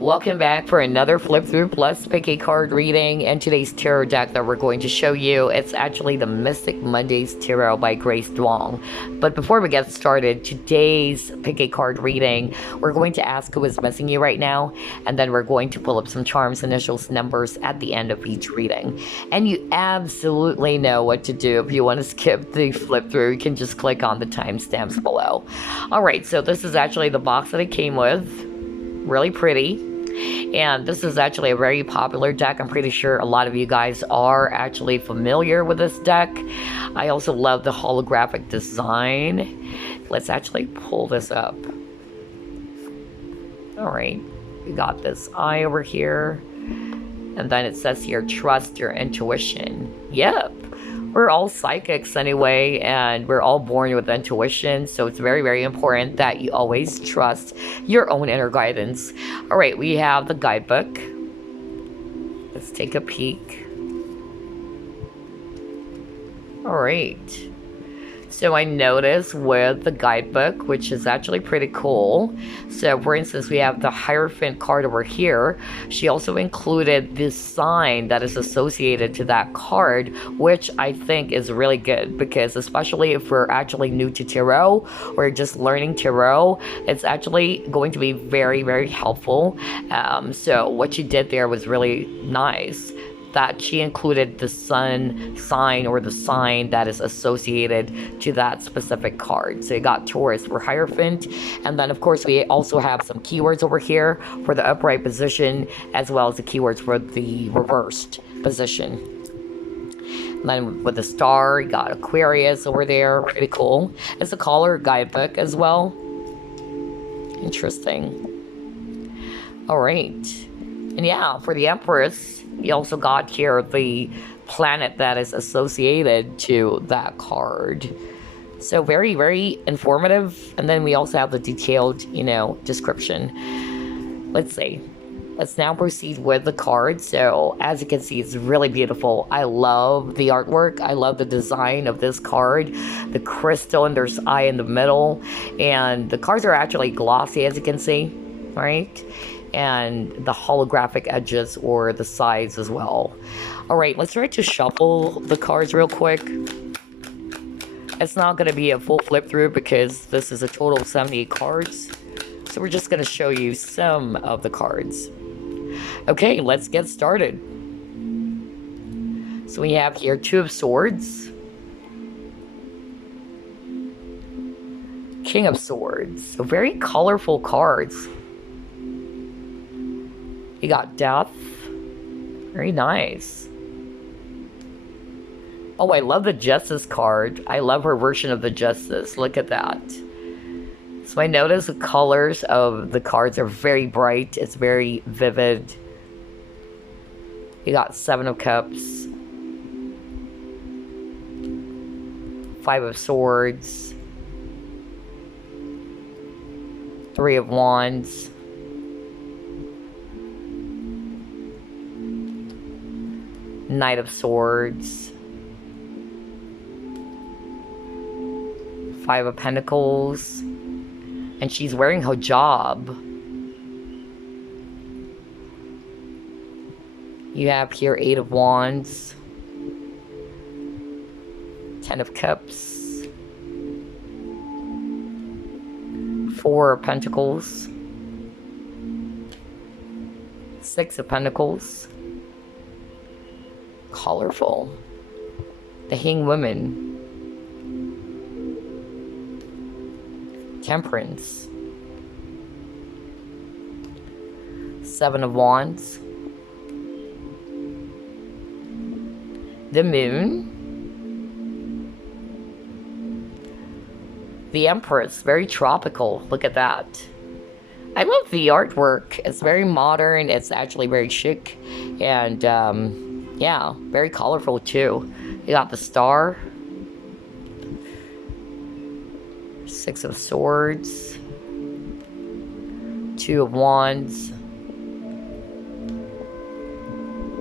Welcome back for another flip through plus pick a card reading. And today's tarot deck that we're going to show you, it's actually the Mystic Mondays Tarot by Grace Duong. But before we get started, today's pick a card reading, we're going to ask who is missing you right now, and then we're going to pull up some charms, initials, numbers at the end of each reading. And you absolutely know what to do. If you want to skip the flip through, you can just click on the timestamps below. All right, so this is actually the box that it came with. Really pretty. And this is actually a very popular deck. I'm pretty sure a lot of you guys are actually familiar with this deck. I also love the holographic design. Let's actually pull this up. All right, we got this eye over here. And then it says here, trust your intuition. Yep. We're all psychics anyway, and we're all born with intuition, so it's very, very important that you always trust your own inner guidance. All right, we have the guidebook. Let's take a peek. All right. So I noticed with the guidebook, which is actually pretty cool. So for instance, we have the Hierophant card over here. She also included this sign that is associated to that card, which I think is really good because especially if we're actually new to tarot or just learning tarot, it's actually going to be very, very helpful. So what she did there was really nice, that she included the sun sign or the sign that is associated to that specific card. So you got Taurus for Hierophant, and then of course we also have some keywords over here for the upright position as well as the keywords for the reversed position. And then with the star, you got Aquarius over there, pretty cool. It's a color guidebook as well. Interesting. All right, and yeah, for the Empress, you also got here the planet that is associated to that card. So very, very informative. And then we also have the detailed, description. Let's see. Let's now proceed with the card. So as you can see, it's really beautiful. I love the artwork. I love the design of this card. The crystal, and there's eye in the middle. And the cards are actually glossy, as you can see, right? And the holographic edges or the sides as well. All right, let's try to shuffle the cards real quick. It's not going to be a full flip through because this is a total of 78 cards. So we're just going to show you some of the cards. Okay, let's get started. So we have here Two of Swords, King of Swords. So very colorful cards. You got Death. Very nice. Oh, I love the Justice card. I love her version of the Justice. Look at that. So I notice the colors of the cards are very bright. It's very vivid. You got Seven of Cups, Five of Swords, Three of Wands, Knight of Swords, Five of Pentacles, and she's wearing hijab. You have here Eight of Wands, Ten of Cups, Four of Pentacles, Six of Pentacles. Colorful. The Hanged Woman, Temperance, Seven of Wands, the Moon, the Empress. Very tropical. Look at that. I love the artwork. It's very modern. It's actually very chic, and yeah, very colorful too. You got the Star, Six of Swords, Two of Wands,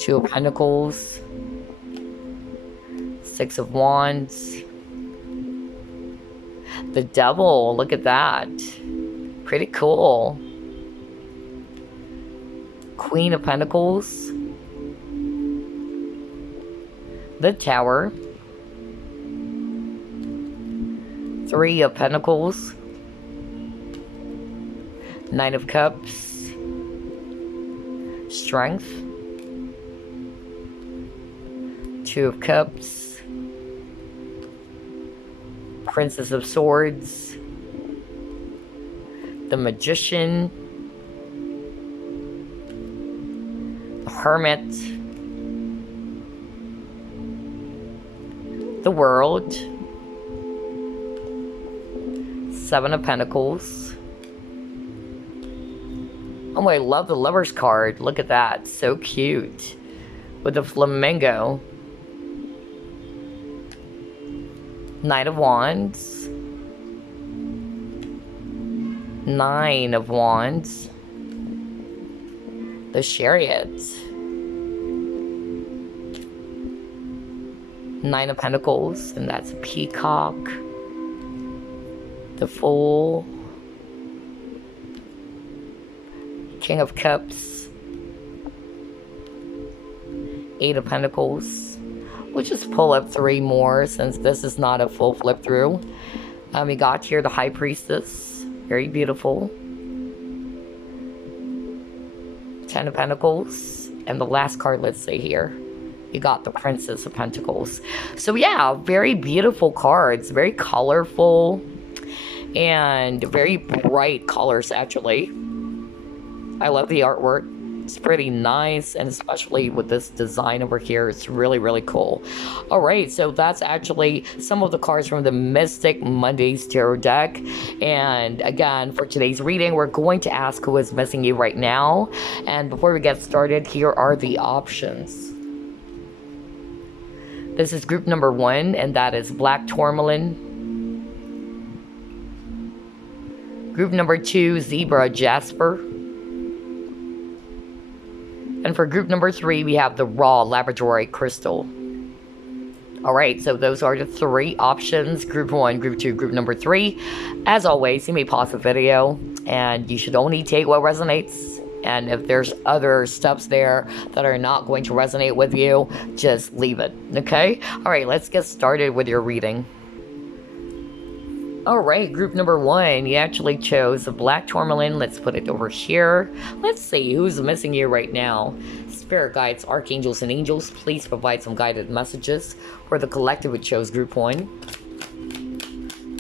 Two of Pentacles, Six of Wands, the Devil. Look at that. Pretty cool. Queen of Pentacles, the Tower, Three of Pentacles, Nine of Cups, Strength, Two of Cups, Princess of Swords, the Magician, the Hermit, the World, Seven of Pentacles. Oh, I love the Lover's card. Look at that. So cute. With the flamingo. Knight of Wands. Nine of Wands. The Chariot. Nine of Pentacles, and that's a peacock. The Fool. King of Cups. Eight of Pentacles. We'll just pull up three more since this is not a full flip through. We got here the High Priestess. Very beautiful. Ten of Pentacles. And the last card, let's say here, you got the Princess of Pentacles. So yeah, very beautiful cards. Very colorful. And very bright colors, actually. I love the artwork. It's pretty nice, and especially with this design over here, it's really, really cool. All right, so that's actually some of the cards from the Mystic Mondays Tarot deck. And again, for today's reading, we're going to ask who is missing you right now. And before we get started, here are the options. This is group number 1, and that is Black Tourmaline. Group number 2, Zebra Jasper. And for group number 3, we have the raw Labradorite crystal. Alright, so those are the 3 options. Group 1, group 2, group number 3. As always, you may pause the video, and you should only take what resonates. And if there's other steps there that are not going to resonate with you, just leave it, okay? Alright, let's get started with your reading. Alright, group number 1, you actually chose the Black Tourmaline. Let's put it over here. Let's see who's missing you right now. Spirit guides, archangels, and angels, please provide some guided messages. For the collective, it chose group 1.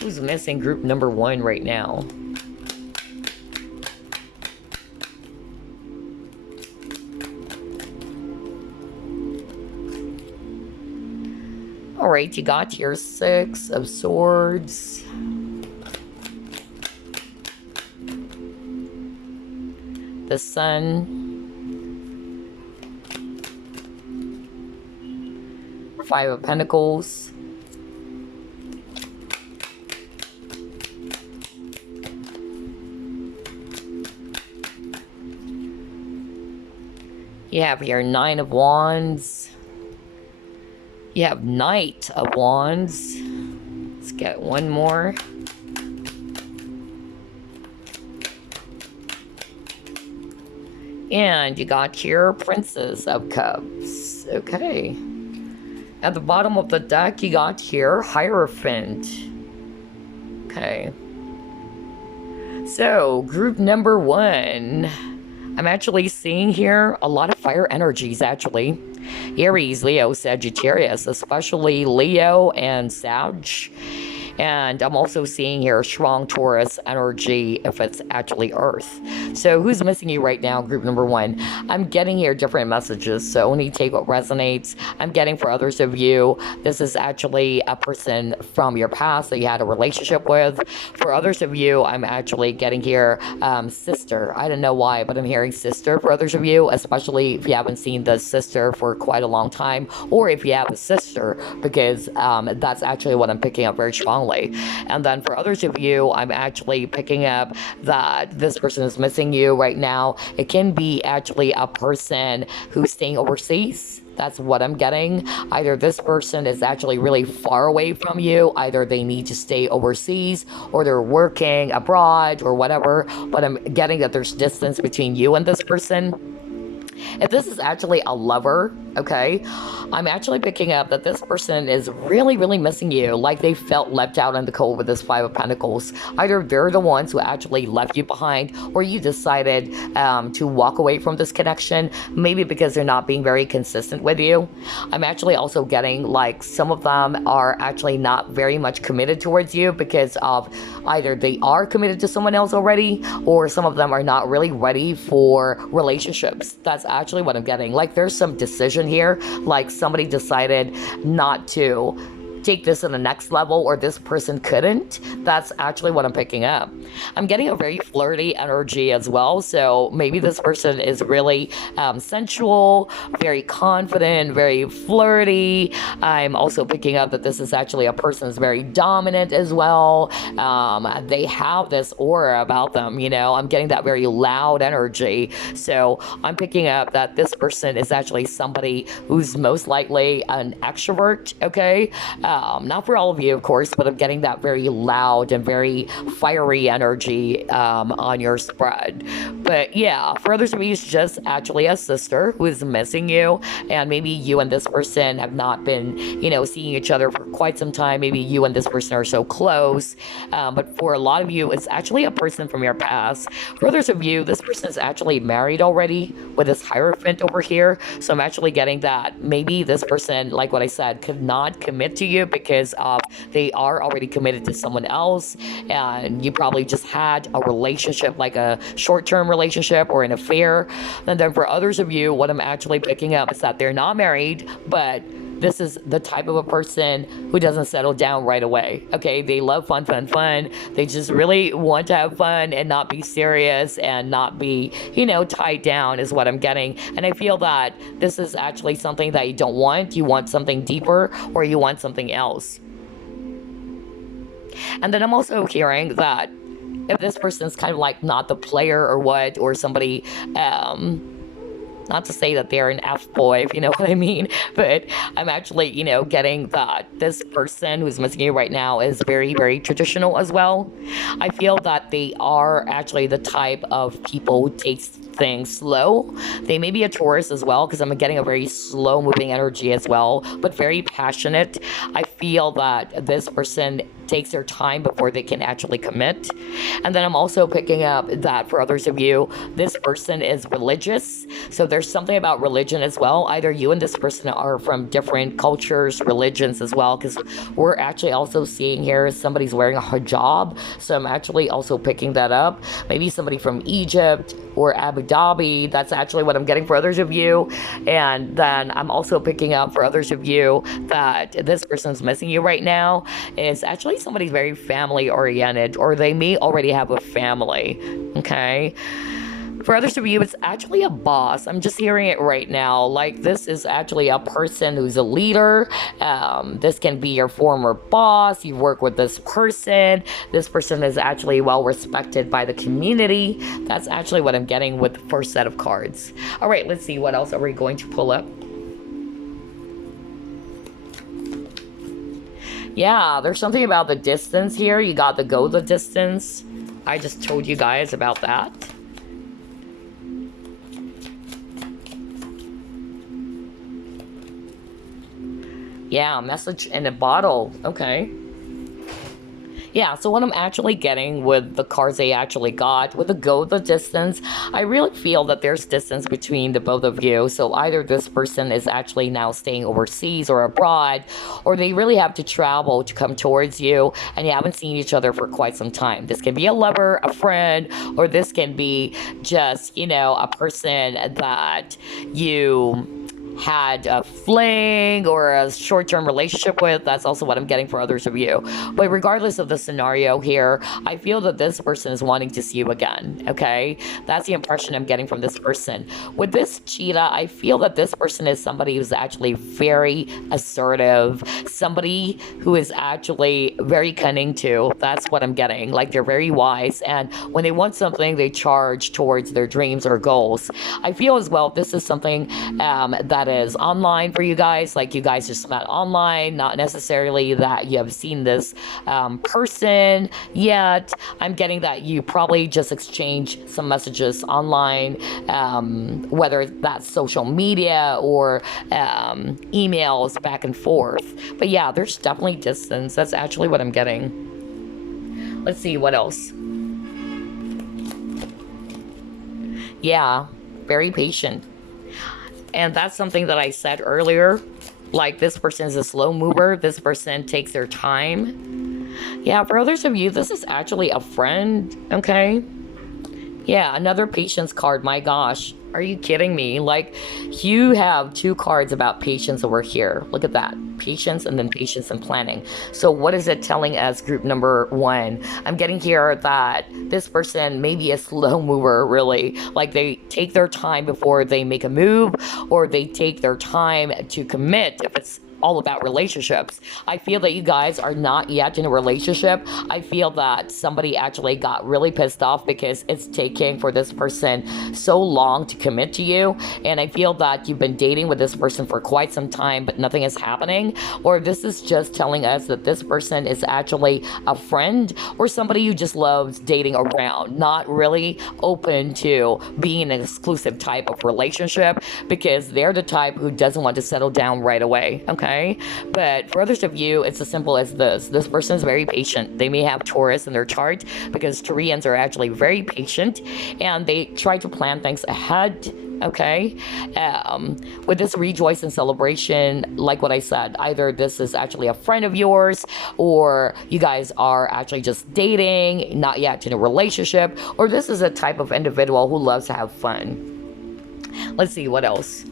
Who's missing group number 1 right now? Alright, you got your 6 of Swords. The Sun. 5 of Pentacles. You have your 9 of Wands. You have Knight of Wands. Let's get one more. And you got here Princess of Cups. Okay. At the bottom of the deck, you got here Hierophant. Okay. So, group number 1. I'm actually seeing here a lot of fire energies, actually. Aries, Leo, Sagittarius, especially Leo and Sag. And I'm also seeing here strong Taurus energy if it's actually Earth. So who's missing you right now, group number 1? I'm getting here different messages, so only take what resonates. I'm getting for others of you, this is actually a person from your past that you had a relationship with. For others of you, I'm actually getting here sister. I don't know why, but I'm hearing sister for others of you, especially if you haven't seen the sister for quite a long time, or if you have a sister, because that's actually what I'm picking up very strongly. And then for others of you, I'm actually picking up that this person is missing you right now. It can be actually a person who's staying overseas. That's what I'm getting. Either this person is actually really far away from you, either they need to stay overseas, or they're working abroad, or whatever. But I'm getting that there's distance between you and this person. If this is actually a lover, okay, I'm actually picking up that this person is really, really missing you. Like they felt left out in the cold with this Five of Pentacles. Either they're the ones who actually left you behind, or you decided to walk away from this connection, maybe because they're not being very consistent with you. I'm actually also getting like some of them are actually not very much committed towards you because of either they are committed to someone else already, or some of them are not really ready for relationships. That's actually what I'm getting. Like there's some decision here, like somebody decided not to take this to the next level, or this person couldn't. That's actually what I'm picking up. I'm getting a very flirty energy as well. So maybe this person is really sensual, very confident, very flirty. I'm also picking up that this is actually a person who's very dominant as well. They have this aura about them, you know. I'm getting that very loud energy. So I'm picking up that this person is actually somebody who's most likely an extrovert, okay? Not for all of you, of course, but I'm getting that very loud and very fiery energy on your spread. But yeah, for others of you, it's just actually a sister who is missing you, and maybe you and this person have not been, you know, seeing each other for quite some time. Maybe you and this person are so close, but for a lot of you, it's actually a person from your past. For others of you, this person is actually married already with this Hierophant over here. So I'm actually getting that maybe this person, like what I said, could not commit to you because of they are already committed to someone else, and you probably just had a relationship, like a short-term relationship or an affair. And then for others of you, what I'm actually picking up is that they're not married, but this is the type of a person who doesn't settle down right away. Okay, they love fun. They just really want to have fun and not be serious and not be, you know, tied down is what I'm getting. And I feel that this is actually something that you don't want. You want something deeper, or you want something else. And then I'm also hearing that if this person's kind of like not the player or what, or somebody, not to say that they're an F-boy, if you know what I mean, but I'm actually, you know, getting that this person who's missing you right now is very, very traditional as well. I feel that they are actually the type of people who takes things slow. They may be a Taurus as well, because I'm getting a very slow moving energy as well, but very passionate. I feel that this person takes their time before they can actually commit. And then I'm also picking up that for others of you, this person is religious. So there's something about religion as well. Either you and this person are from different cultures, religions as well, because we're actually also seeing here somebody's wearing a hijab. So I'm actually also picking that up. Maybe somebody from Egypt or Abu Dhabi. That's actually what I'm getting for others of you. And then I'm also picking up for others of you that this person's missing you right now is actually somebody's very family oriented, or they may already have a family. Okay, for others of you, it's actually a boss. I'm just hearing it right now. Like this is actually a person who's a leader. This can be your former boss. You work with this person. This person is actually well respected by the community. That's actually what I'm getting with the first set of cards. All right, let's see what else are we going to pull up. Yeah, there's something about the distance here. You got to go the distance. I just told you guys about that. Yeah, message in a bottle. Okay. Yeah, so what I'm actually getting with the cards I actually got, with the go the distance, I really feel that there's distance between the both of you. So either this person is actually now staying overseas or abroad, or they really have to travel to come towards you, and you haven't seen each other for quite some time. This can be a lover, a friend, or this can be just, you know, a person that you had a fling or a short-term relationship with. That's also what I'm getting for others of you. But regardless of the scenario here, I feel that this person is wanting to see you again, okay? That's the impression I'm getting from this person. With this cheetah, I feel that this person is somebody who's actually very assertive, somebody who is actually very cunning too. That's what I'm getting. Like they're very wise, and when they want something, they charge towards their dreams or goals. I feel as well this is something that is online for you guys, like you guys just met online, not necessarily that you have seen this person yet. I'm getting that you probably just exchange some messages online, whether that's social media or emails back and forth. But yeah, there's definitely distance. That's actually what I'm getting. Let's see what else. Yeah, very patient. And that's something that I said earlier. Like, this person is a slow mover. This person takes their time. Yeah, for others of you, this is actually a friend, okay? Yeah, another patience card. My gosh, are you kidding me? Like, you have 2 cards about patience over here. Look at that. Patience and then patience and planning. So what is it telling us, group number 1? I'm getting here that this person may be a slow mover, really. Like, they take their time before they make a move, or they take their time to commit if it's all about relationships. I feel that you guys are not yet in a relationship. I feel that somebody actually got really pissed off because it's taking for this person so long to commit to you. And I feel that you've been dating with this person for quite some time, but nothing is happening. Or this is just telling us that this person is actually a friend or somebody who just loves dating around, not really open to being an exclusive type of relationship, because they're the type who doesn't want to settle down right away. Okay. But for others of you, it's as simple as this. This person is very patient. They may have Taurus in their chart, because Taurians are actually very patient and they try to plan things ahead. Okay. With this rejoice and celebration, like what I said, either this is actually a friend of yours, or you guys are actually just dating, not yet in a relationship, or this is a type of individual who loves to have fun. Let's see what else.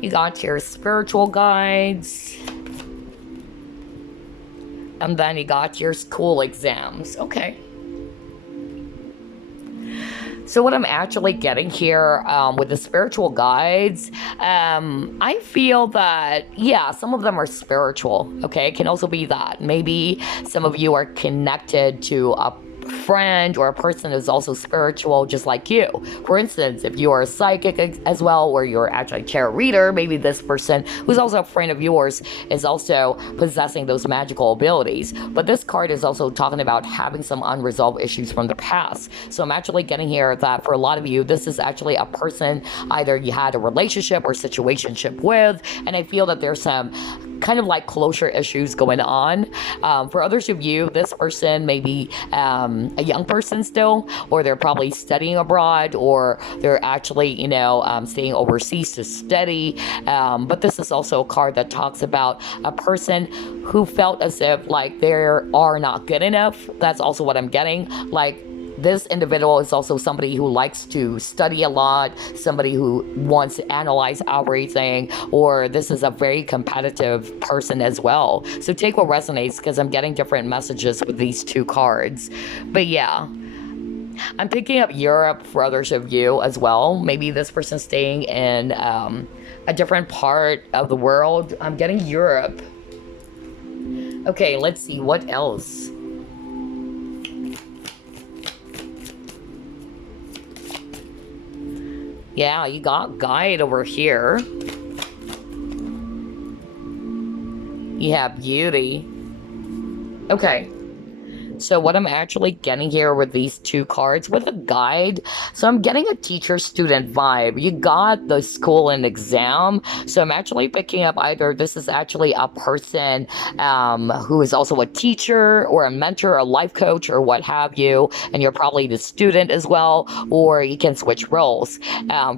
You got your spiritual guides. And then you got your school exams. Okay. So what I'm actually getting here with the spiritual guides, I feel that, yeah, some of them are spiritual. Okay. It can also be that. Maybe some of you are connected to a friend or a person who's also spiritual, just like you. For instance, if you are a psychic as well, or you're actually a tarot reader, maybe this person who's also a friend of yours is also possessing those magical abilities. But this card is also talking about having some unresolved issues from the past. So I'm actually getting here that for a lot of you, this is actually a person either you had a relationship or situationship with, and I feel that there's some kind of like closure issues going on. For others of you, this person may be a young person still, or they're probably studying abroad, or they're actually, staying overseas to study. But this is also a card that talks about a person who felt as if like they are not good enough. That's also what I'm getting. Like, this individual is also somebody who likes to study a lot, somebody who wants to analyze everything, or this is a very competitive person as well. So take what resonates, because I'm getting different messages with these 2 cards. But yeah, I'm picking up Europe for others of you as well. Maybe this person's staying in a different part of the world. I'm getting Europe. Okay, let's see what else. Yeah, you got guide over here. You have beauty. Okay. So what I'm actually getting here with these 2 cards with a guide, so I'm getting a teacher-student vibe. You got the school and exam, so I'm actually picking up either this is actually a person who is also a teacher or a mentor, a life coach, or what have you, and you're probably the student as well, or you can switch roles.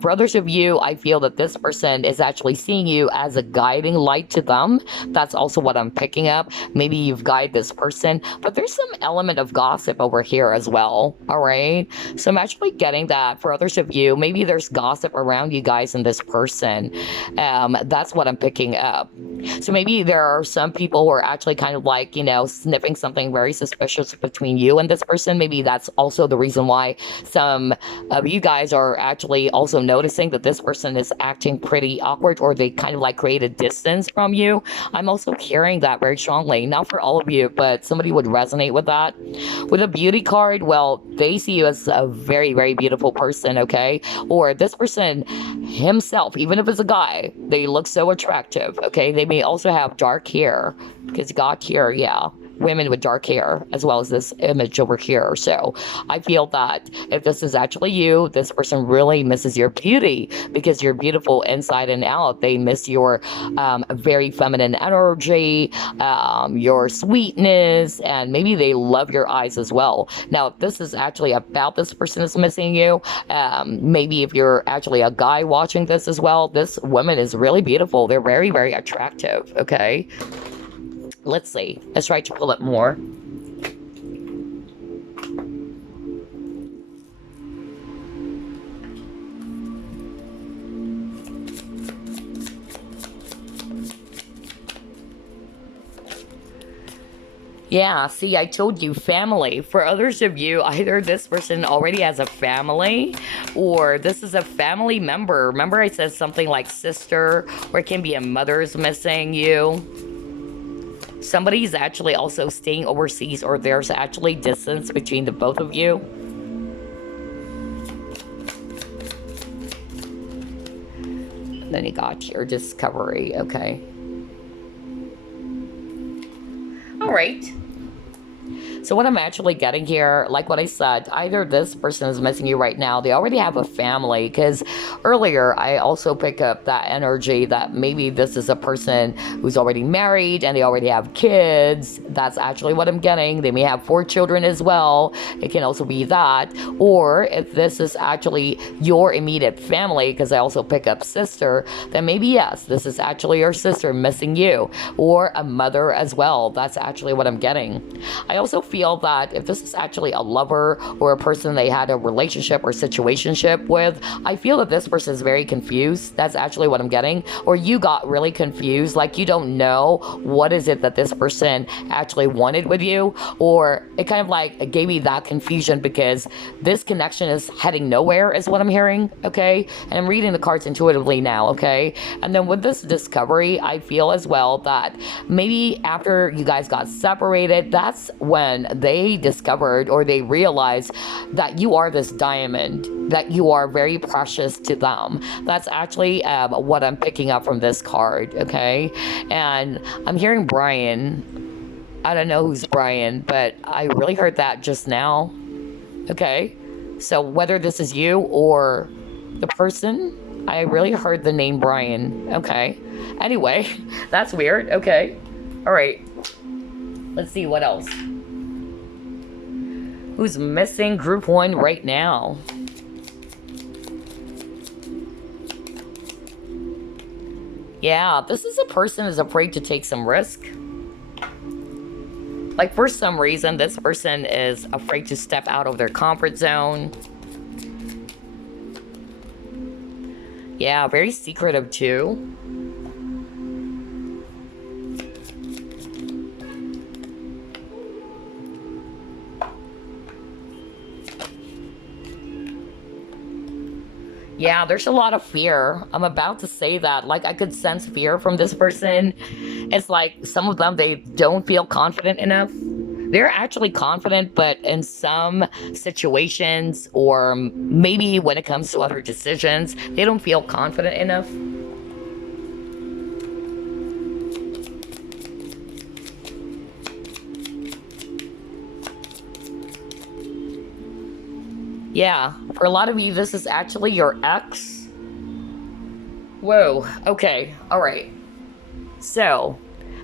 For others of you, I feel that this person is actually seeing you as a guiding light to them. That's also what I'm picking up. Maybe you've guided this person, but there's some element of gossip over here as well. All right. So I'm actually getting that for others of you. Maybe there's gossip around you guys and this person. That's what I'm picking up. So maybe there are some people who are actually kind of like, sniffing something very suspicious between you and this person. Maybe that's also the reason why some of you guys are actually also noticing that this person is acting pretty awkward, or they kind of like create a distance from you. I'm also hearing that very strongly. Not for all of you, but somebody would resonate with that. With a beauty card, well, they see you as a very, very beautiful person, okay? Or this person himself, even if it's a guy, they look so attractive, okay? They may also have dark hair, because God here, yeah, women with dark hair, as well as this image over here. So I feel that if this is actually you, this person really misses your beauty, because you're beautiful inside and out. They miss your very feminine energy, your sweetness, and maybe they love your eyes as well. Now, if this is actually about this person is missing you, maybe if you're actually a guy watching this as well, this woman is really beautiful. They're very, very attractive, okay? Let's see. Let's try to pull it more. Yeah, see, I told you, family. For others of you, either this person already has a family, or this is a family member. Remember I said something like sister, or it can be a mother's missing you. Somebody's actually also staying overseas, or there's actually distance between the both of you. And then you got your discovery, okay. All right. So what I'm actually getting here, like what I said, either this person is missing you right now, they already have a family, because earlier I also pick up that energy that maybe this is a person who's already married and they already have kids. That's actually what I'm getting. They may have 4 children as well. It can also be that. Or if this is actually your immediate family, because I also pick up sister, then maybe yes, this is actually your sister missing you, or a mother as well. That's actually what I'm getting. I also feel that if this is actually a lover or a person they had a relationship or situationship with, I feel that this person is very confused. That's actually what I'm getting. Or you got really confused, like you don't know what is it that this person actually wanted with you, or it kind of like gave me that confusion because this connection is heading nowhere is what I'm hearing, okay? And I'm reading the cards intuitively now, okay? And then with this discovery, I feel as well that maybe after you guys got separated, that's when they discovered or they realized that you are this diamond, that you are very precious to them. That's actually what I'm picking up from this card, okay? And I'm hearing Brian. I don't know who's Brian, but I really heard that just now, okay? So whether this is you or the person, I really heard the name Brian, okay? Anyway, that's weird, okay? All right, let's see what else. Who's missing group 1 right now? Yeah, this is a person who's afraid to take some risk. Like for some reason, this person is afraid to step out of their comfort zone. Yeah, very secretive too. Yeah, there's a lot of fear. I'm about to say that. Like, I could sense fear from this person. It's like some of them, they don't feel confident enough. They're actually confident, but in some situations, or maybe when it comes to other decisions, they don't feel confident enough. Yeah, for a lot of you, this is actually your ex. Whoa, okay, all right. So,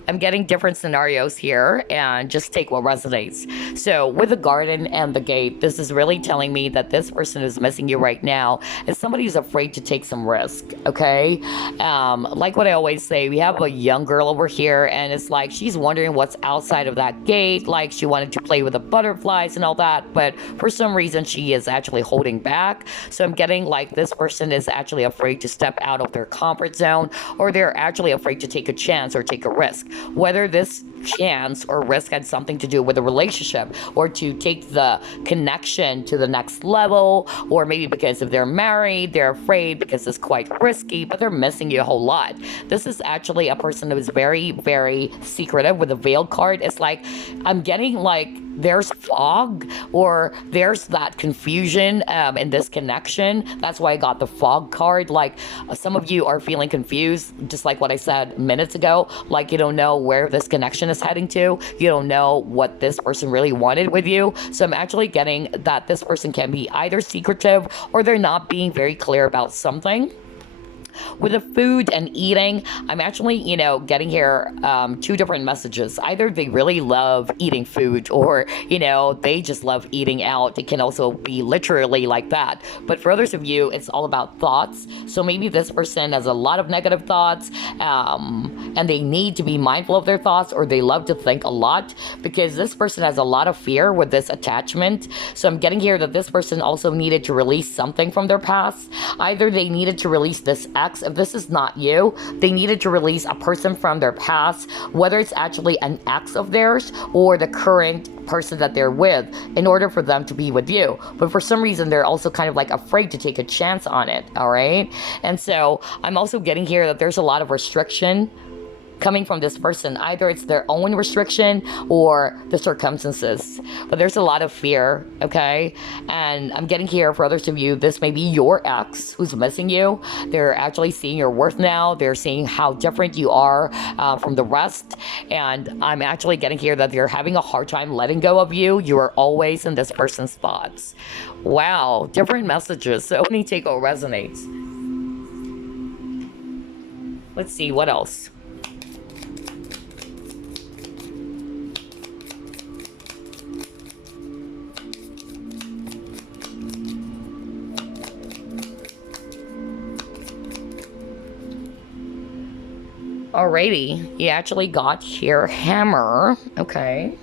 I'm getting different scenarios here and just take what resonates. So with the garden and the gate, this is really telling me that this person is missing you right now and somebody who's afraid to take some risk, okay? Like what I always say, we have a young girl over here and it's like she's wondering what's outside of that gate, like she wanted to play with the butterflies and all that, but for some reason she is actually holding back. So I'm getting like this person is actually afraid to step out of their comfort zone, or they're actually afraid to take a chance or take a risk. Whether this chance or risk had something to do with a relationship or to take the connection to the next level, or maybe because if they're married, they're afraid because it's quite risky, but they're missing you a whole lot. This is actually a person who is very, very secretive with a veiled card. It's like I'm getting like there's fog or there's that confusion in this connection. That's why I got the fog card. Like some of you are feeling confused, just like what I said minutes ago. Like you don't know where this connection is heading to. You don't know what this person really wanted with you. So I'm actually getting that this person can be either secretive or they're not being very clear about something. With the food and eating, I'm actually, getting here two different messages. Either they really love eating food or, they just love eating out. It can also be literally like that. But for others of you, it's all about thoughts. So maybe this person has a lot of negative thoughts and they need to be mindful of their thoughts, or they love to think a lot because this person has a lot of fear with this attachment. So I'm getting here that this person also needed to release something from their past. Either they needed to release this ex. If this is not you, they needed to release a person from their past, whether it's actually an ex of theirs or the current person that they're with, in order for them to be with you. But for some reason, they're also kind of like afraid to take a chance on it, all right? And so I'm also getting here that there's a lot of restriction coming from this person. Either it's their own restriction or the circumstances, but there's a lot of fear, okay? And I'm getting here for others of you, this may be your ex who's missing you. They're actually seeing your worth now. They're seeing how different you are from the rest. And I'm actually getting here that they're having a hard time letting go of you. You are always in this person's thoughts. Wow, different messages. So let me take what resonates. Let's see, what else? Alrighty, you actually got your hammer. Okay.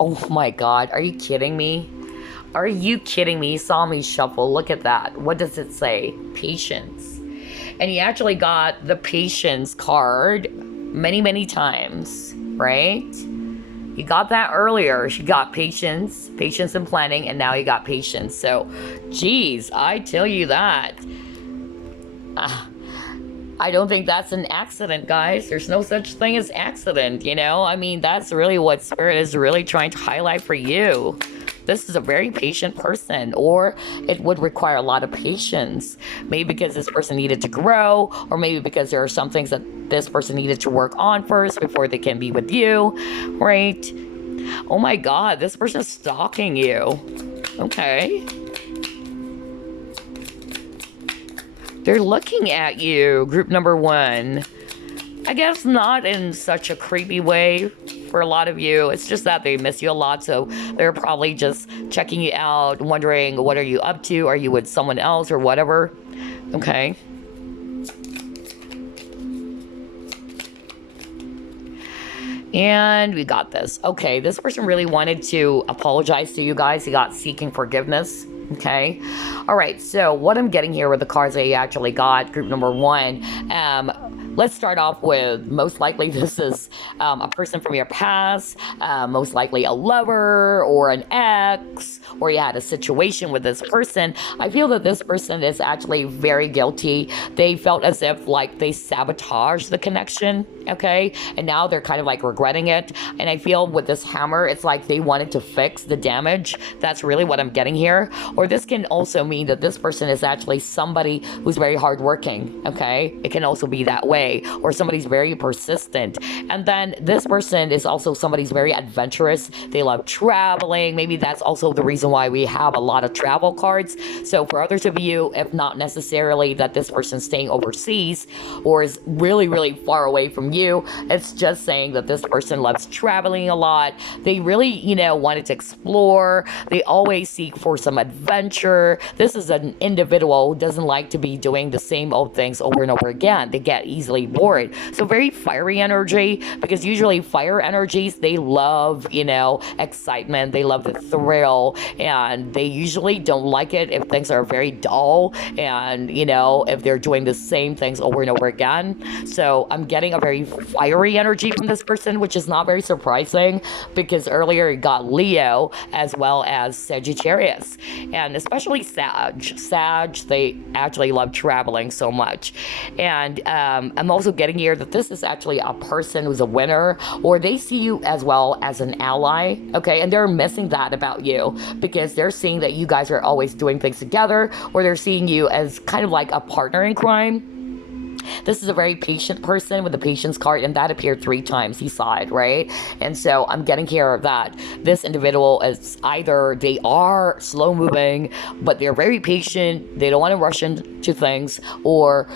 Oh my god, are you kidding me? Are you kidding me? You saw me shuffle. Look at that. What does it say? Patience. And you actually got the patience card many, many times, right? You got that earlier. You got patience and planning, and now you got patience. So, geez, I tell you that. I don't think that's an accident, guys. There's no such thing as accident, I mean, that's really what Spirit is really trying to highlight for you. This is a very patient person, or it would require a lot of patience. Maybe because this person needed to grow, or maybe because there are some things that this person needed to work on first before they can be with you, right? Oh my God, this person's stalking you. Okay. They're looking at you, group number one. I guess not in such a creepy way for a lot of you. It's just that they miss you a lot, so they're probably just checking you out, wondering what are you up to? Are you with someone else or whatever? Okay. And we got this. Okay, this person really wanted to apologize to you guys. He got seeking forgiveness. Okay. All right. So what I'm getting here with the cards that you actually got, group number one, let's start off with most likely this is a person from your past, most likely a lover or an ex, or you had a situation with this person. I feel that this person is actually very guilty. They felt as if like they sabotaged the connection, okay? And now they're kind of like regretting it. And I feel with this hammer, it's like they wanted to fix the damage. That's really what I'm getting here. Or this can also mean that this person is actually somebody who's very hardworking, okay? It can also be that way. Or somebody's very persistent. And then this person is also somebody's very adventurous. They love traveling. Maybe that's also the reason why we have a lot of travel cards. So for others of you, if not necessarily that this person's staying overseas or is really, really far away from you, it's just saying that this person loves traveling a lot. They really, wanted to explore. They always seek for some adventure. This is an individual who doesn't like to be doing the same old things over and over again. They get easily bored. So very fiery energy, because usually fire energies, they love, excitement. They love the thrill, and they usually don't like it if things are very dull and, if they're doing the same things over and over again. So I'm getting a very fiery energy from this person, which is not very surprising because earlier it got Leo as well as Sagittarius, and especially Sag, they actually love traveling so much. And I'm also getting here that this is actually a person who's a winner, or they see you as well as an ally, okay? And they're missing that about you because they're seeing that you guys are always doing things together, or they're seeing you as kind of like a partner in crime. This is a very patient person with the patience card, and that appeared 3 times. He saw it, right? And so I'm getting here that this individual is either they are slow moving, but they're very patient. They don't want to rush into things, or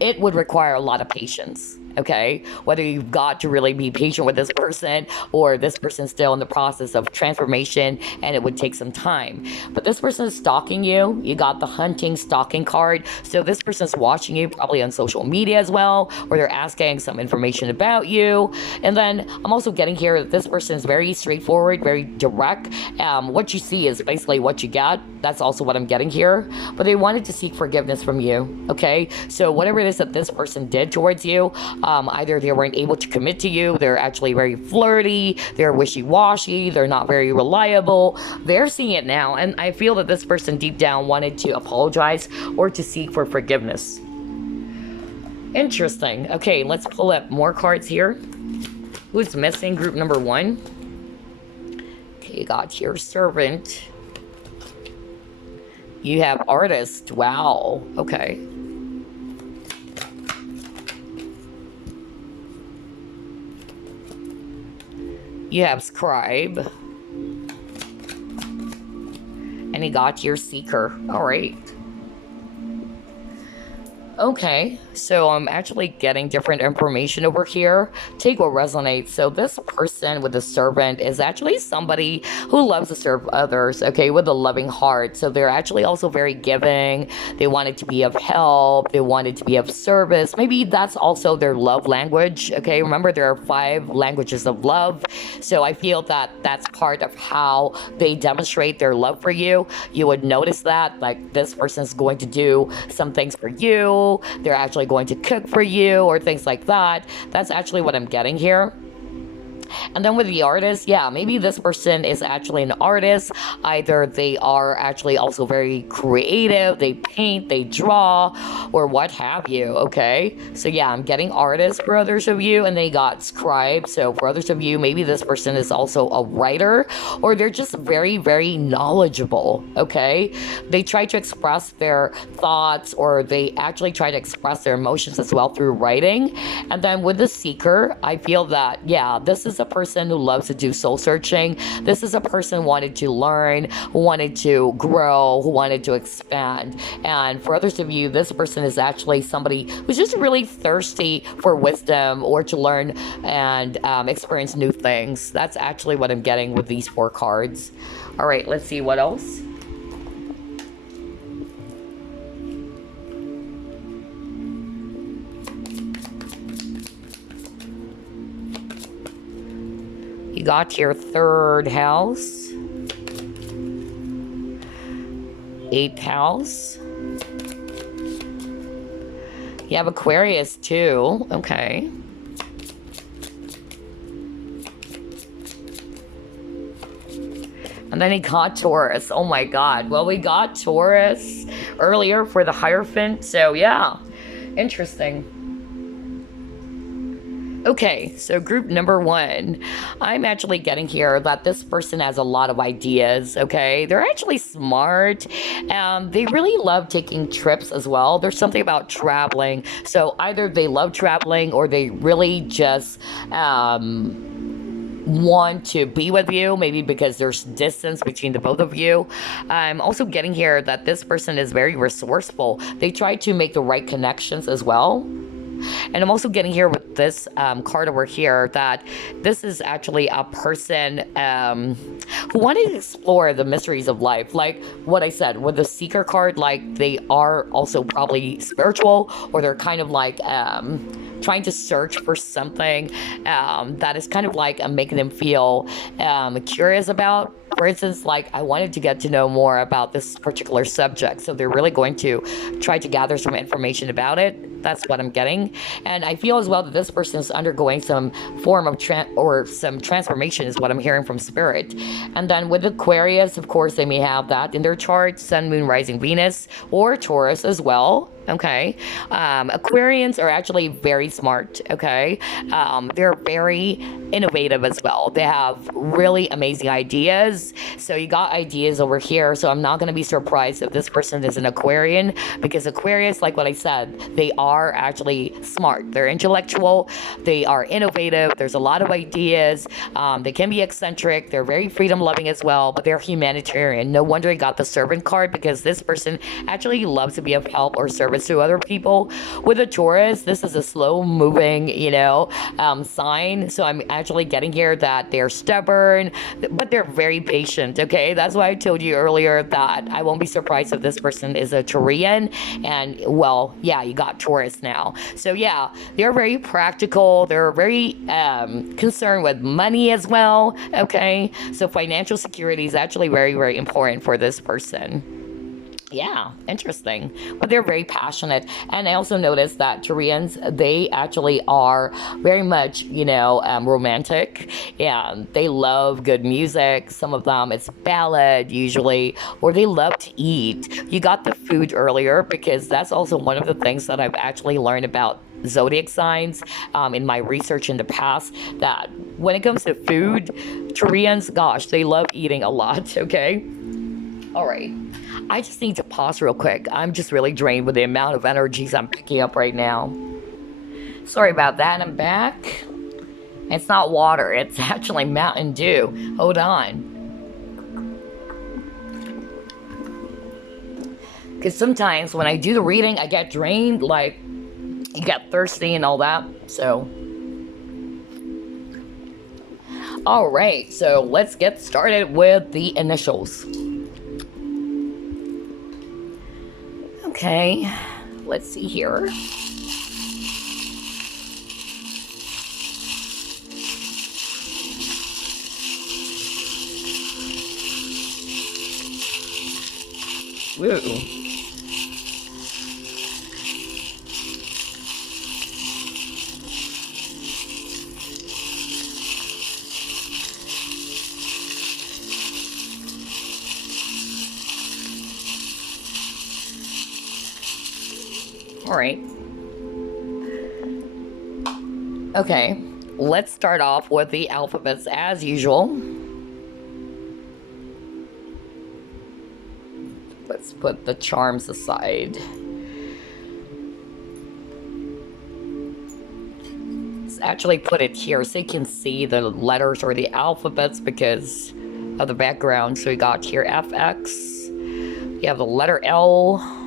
it would require a lot of patience. Okay, whether you've got to really be patient with this person, or this person's still in the process of transformation and it would take some time. But this person is stalking you. You got the hunting stalking card. So this person's watching you probably on social media as well, or they're asking some information about you. And then I'm also getting here that this person is very straightforward, very direct. What you see is basically what you get. That's also what I'm getting here. But they wanted to seek forgiveness from you. Okay, so whatever it is that this person did towards you, either they weren't able to commit to you, they're actually very flirty, they're wishy-washy, they're not very reliable. They're seeing it now, and I feel that this person deep down wanted to apologize or to seek for forgiveness. Interesting. Okay, let's pull up more cards here. Who's missing? Group number 1. Okay, you got your servant. You have artist. Wow. Okay. You have scribe. And you got your seeker. All right. Okay, so I'm actually getting different information over here. Take what resonates. So this person with the servant is actually somebody who loves to serve others, okay, with a loving heart. So they're actually also very giving. They wanted to be of help. They wanted to be of service. Maybe that's also their love language, okay? Remember, there are 5 languages of love. So I feel that that's part of how they demonstrate their love for you. You would notice that, like, this person's going to do some things for you. They're actually going to cook for you or things like that. That's actually what I'm getting here. And then with the artist, yeah, maybe this person is actually an artist. Either they are actually also very creative, they paint, they draw, or what have you, okay? So yeah, I'm getting artist for others of you, and they got scribe. So for others of you, maybe this person is also a writer, or they're just very, very knowledgeable, okay? They try to express their thoughts, or they actually try to express their emotions as well through writing. And then with the seeker, I feel that, yeah, this is a person who loves to do soul searching. This is a person who wanted to learn, who wanted to grow, who wanted to expand. And for others of you, this person is actually somebody who's just really thirsty for wisdom or to learn and experience new things. That's actually what I'm getting with these 4 cards. All right, let's see what else. You got your 3rd house, 8th house. You have Aquarius too. Okay. And then he got Taurus. Oh my god. Well, we got Taurus earlier for the Hierophant. So yeah, interesting. Okay, so group number 1. I'm actually getting here that this person has a lot of ideas, okay? They're actually smart. They really love taking trips as well. There's something about traveling. So either they love traveling or they really just want to be with you, maybe because there's distance between the both of you. I'm also getting here that this person is very resourceful. They try to make the right connections as well. And I'm also getting here with this card over here that this is actually a person who wanted to explore the mysteries of life. Like what I said with the Seeker card, like they are also probably spiritual, or they're kind of like trying to search for something that is kind of like making them feel curious about. For instance, like I wanted to get to know more about this particular subject, so they're really going to try to gather some information about it. That's what I'm getting. And I feel as well that this person is undergoing some form of some transformation is what I'm hearing from Spirit. And then with Aquarius, of course, they may have that in their chart, Sun, Moon, Rising, Venus, or Taurus as well. Okay. Aquarians are actually very smart. Okay. They're very innovative as well. They have really amazing ideas. So you got ideas over here. So I'm not going to be surprised if this person is an Aquarian, because Aquarius, like what I said, they are actually smart. They're intellectual. They are innovative. There's a lot of ideas. They can be eccentric. They're very freedom loving as well, but they're humanitarian. No wonder I got the servant card, because this person actually loves to be of help or service to other people. With a Taurus, this is a slow moving, sign. So I'm actually getting here that they're stubborn, but they're very patient. Okay. That's why I told you earlier that I won't be surprised if this person is a Taurian. And well, yeah, you got Taurus now. So yeah, they're very practical. They're very concerned with money as well. Okay. So financial security is actually very, very important for this person. Yeah, interesting. But they're very passionate. And I also noticed that Taurians, they actually are very much, romantic. And they love good music. Some of them, it's ballad usually, or they love to eat. You got the food earlier, because that's also one of the things that I've actually learned about zodiac signs in my research in the past, that when it comes to food, Taurians, gosh, they love eating a lot, okay? All right. I just need to pause real quick. I'm just really drained with the amount of energies I'm picking up right now. Sorry about that. I'm back. It's not water. It's actually Mountain Dew. Hold on. Because sometimes when I do the reading, I get drained. Like, you get thirsty and all that. So. All right. So let's get started with the initials. Okay, let's see here. Woo. All right. Okay, let's start off with the alphabets as usual. Let's put the charms aside. Let's actually put it here so you can see the letters or the alphabets because of the background. So we got here FX. You have the letter L.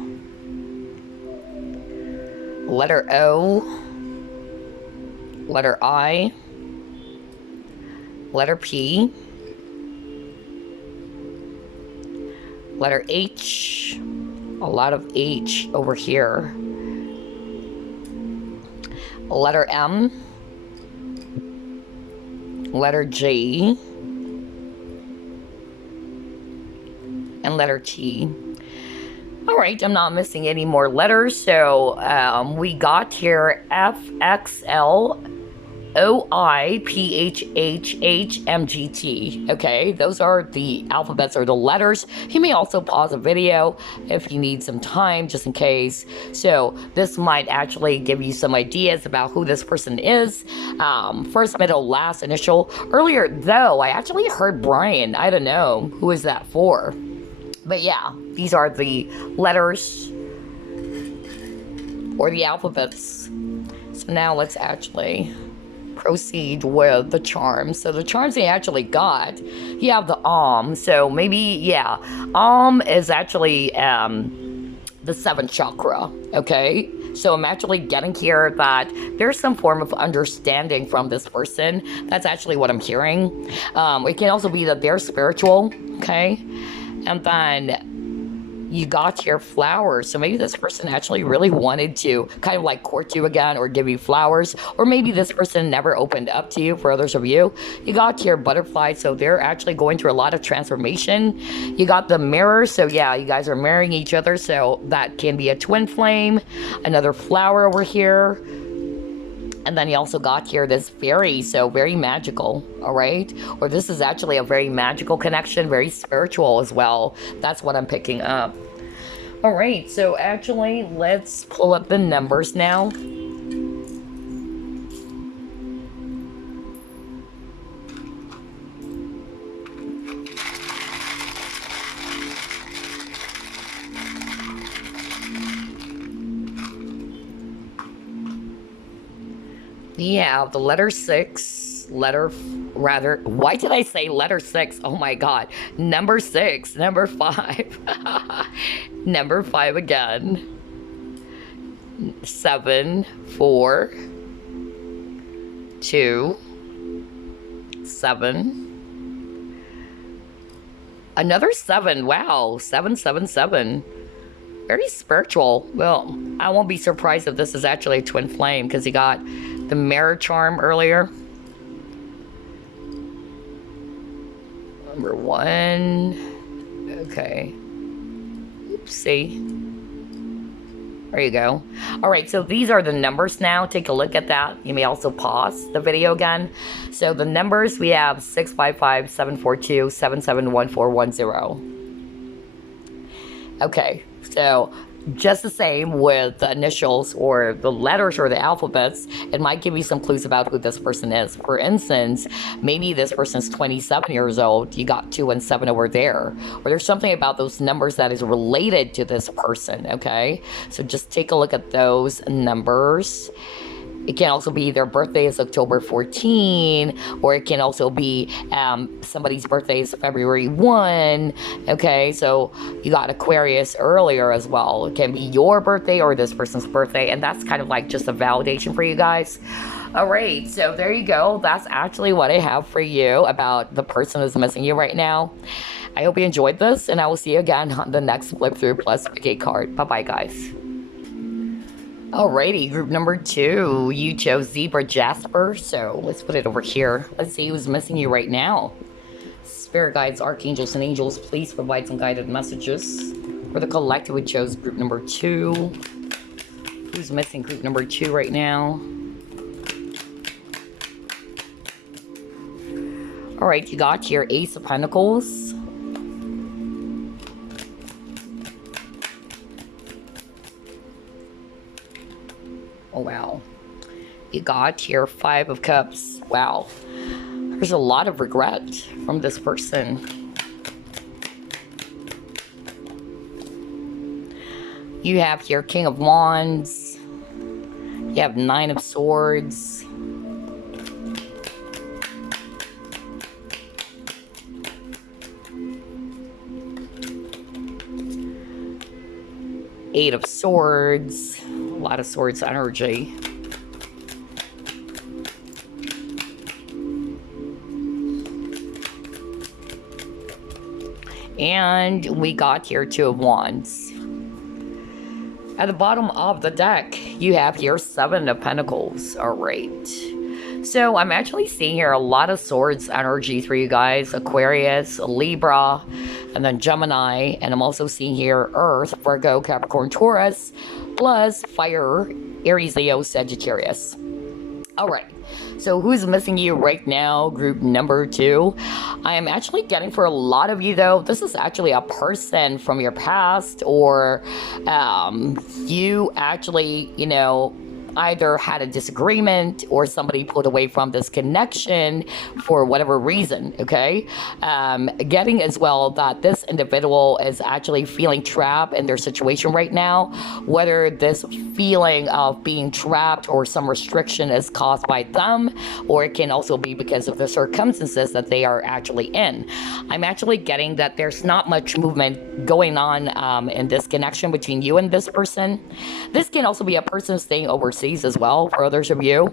Letter O, letter I, letter P, letter H, a lot of H over here, letter M, letter J, and letter T. All right, I'm not missing any more letters. So we got here FXLOIPHHHMGT. Okay, those are the alphabets or the letters. You may also pause the video if you need some time, just in case. So this might actually give you some ideas about who this person is. First, middle, last, initial. Earlier, though, I actually heard Brian. I don't know. Who is that for? But yeah, these are the letters or the alphabets. So now let's actually proceed with the charms. So the charms they actually got, you have the so maybe, yeah, is actually the seventh chakra, okay? So I'm actually getting here that there's some form of understanding from this person. That's actually what I'm hearing. It can also be that they're spiritual, okay? And then you got your flowers. So maybe this person actually really wanted to kind of like court you again or give you flowers. Or maybe this person never opened up to you for others of you. You got your butterfly. So they're actually going through a lot of transformation. You got the mirror. So yeah, you guys are marrying each other. So that can be a twin flame. Another flower over here. And then you also got here this fairy, so very magical, all right? Or this is actually a very magical connection, very spiritual as well. That's what I'm picking up. All right, so actually, let's pull up the numbers now. Yeah, the letter 6, why did I say letter 6? Oh my God. Number 6, number 5. Number 5 again. 7, 4, 2, 7. Another 7, wow, 777. Very spiritual. Well, I won't be surprised if this is actually a twin flame because you got the mirror charm earlier. Number 1. Okay. Oopsie. There you go. All right, so these are the numbers now. Take a look at that. You may also pause the video again. So the numbers, we have 655-742-771410. Okay, so just the same with the initials or the letters or the alphabets, it might give you some clues about who this person is. For instance, maybe this person's 27 years old. You got 2 and 7 over there. Or there's something about those numbers that is related to this person, okay? So just take a look at those numbers. It can also be their birthday is October 14, or it can also be somebody's birthday is February 1, okay? So you got Aquarius earlier as well. It can be your birthday or this person's birthday, and that's kind of like just a validation for you guys. All right, so there you go. That's actually what I have for you about the person who's missing you right now. I hope you enjoyed this, and I will see you again on the next Flip Through Plus Pick card. Bye-bye, guys. Alrighty, group number 2, you chose Zebra Jasper, so let's put it over here. Let's see who's missing you right now. Spirit guides, archangels, and angels, please provide some guided messages. For the collective, we chose group number 2. Who's missing group number 2 right now? Alright, you got your Ace of Pentacles. Oh, wow. You got here 5 of Cups. Wow. There's a lot of regret from this person. You have here King of Wands. You have 9 of Swords. Eight of Swords. A lot of Swords energy. And we got here 2 of Wands. At the bottom of the deck, you have here 7 of Pentacles. All right. So I'm actually seeing here a lot of Swords energy for you guys. Aquarius, Libra, and then Gemini, and I'm also seeing here Earth, Virgo, Capricorn, Taurus, plus Fire, Aries, Leo, Sagittarius. All right, so who's missing you right now? Group number 2. I am actually getting for a lot of you, though, this is actually a person from your past, or you actually, either had a disagreement or somebody pulled away from this connection for whatever reason, okay? Getting as well that this individual is actually feeling trapped in their situation right now, whether this feeling of being trapped or some restriction is caused by them, or it can also be because of the circumstances that they are actually in. I'm actually getting that there's not much movement going on in this connection between you and this person. This can also be a person staying overseas as well for others of you.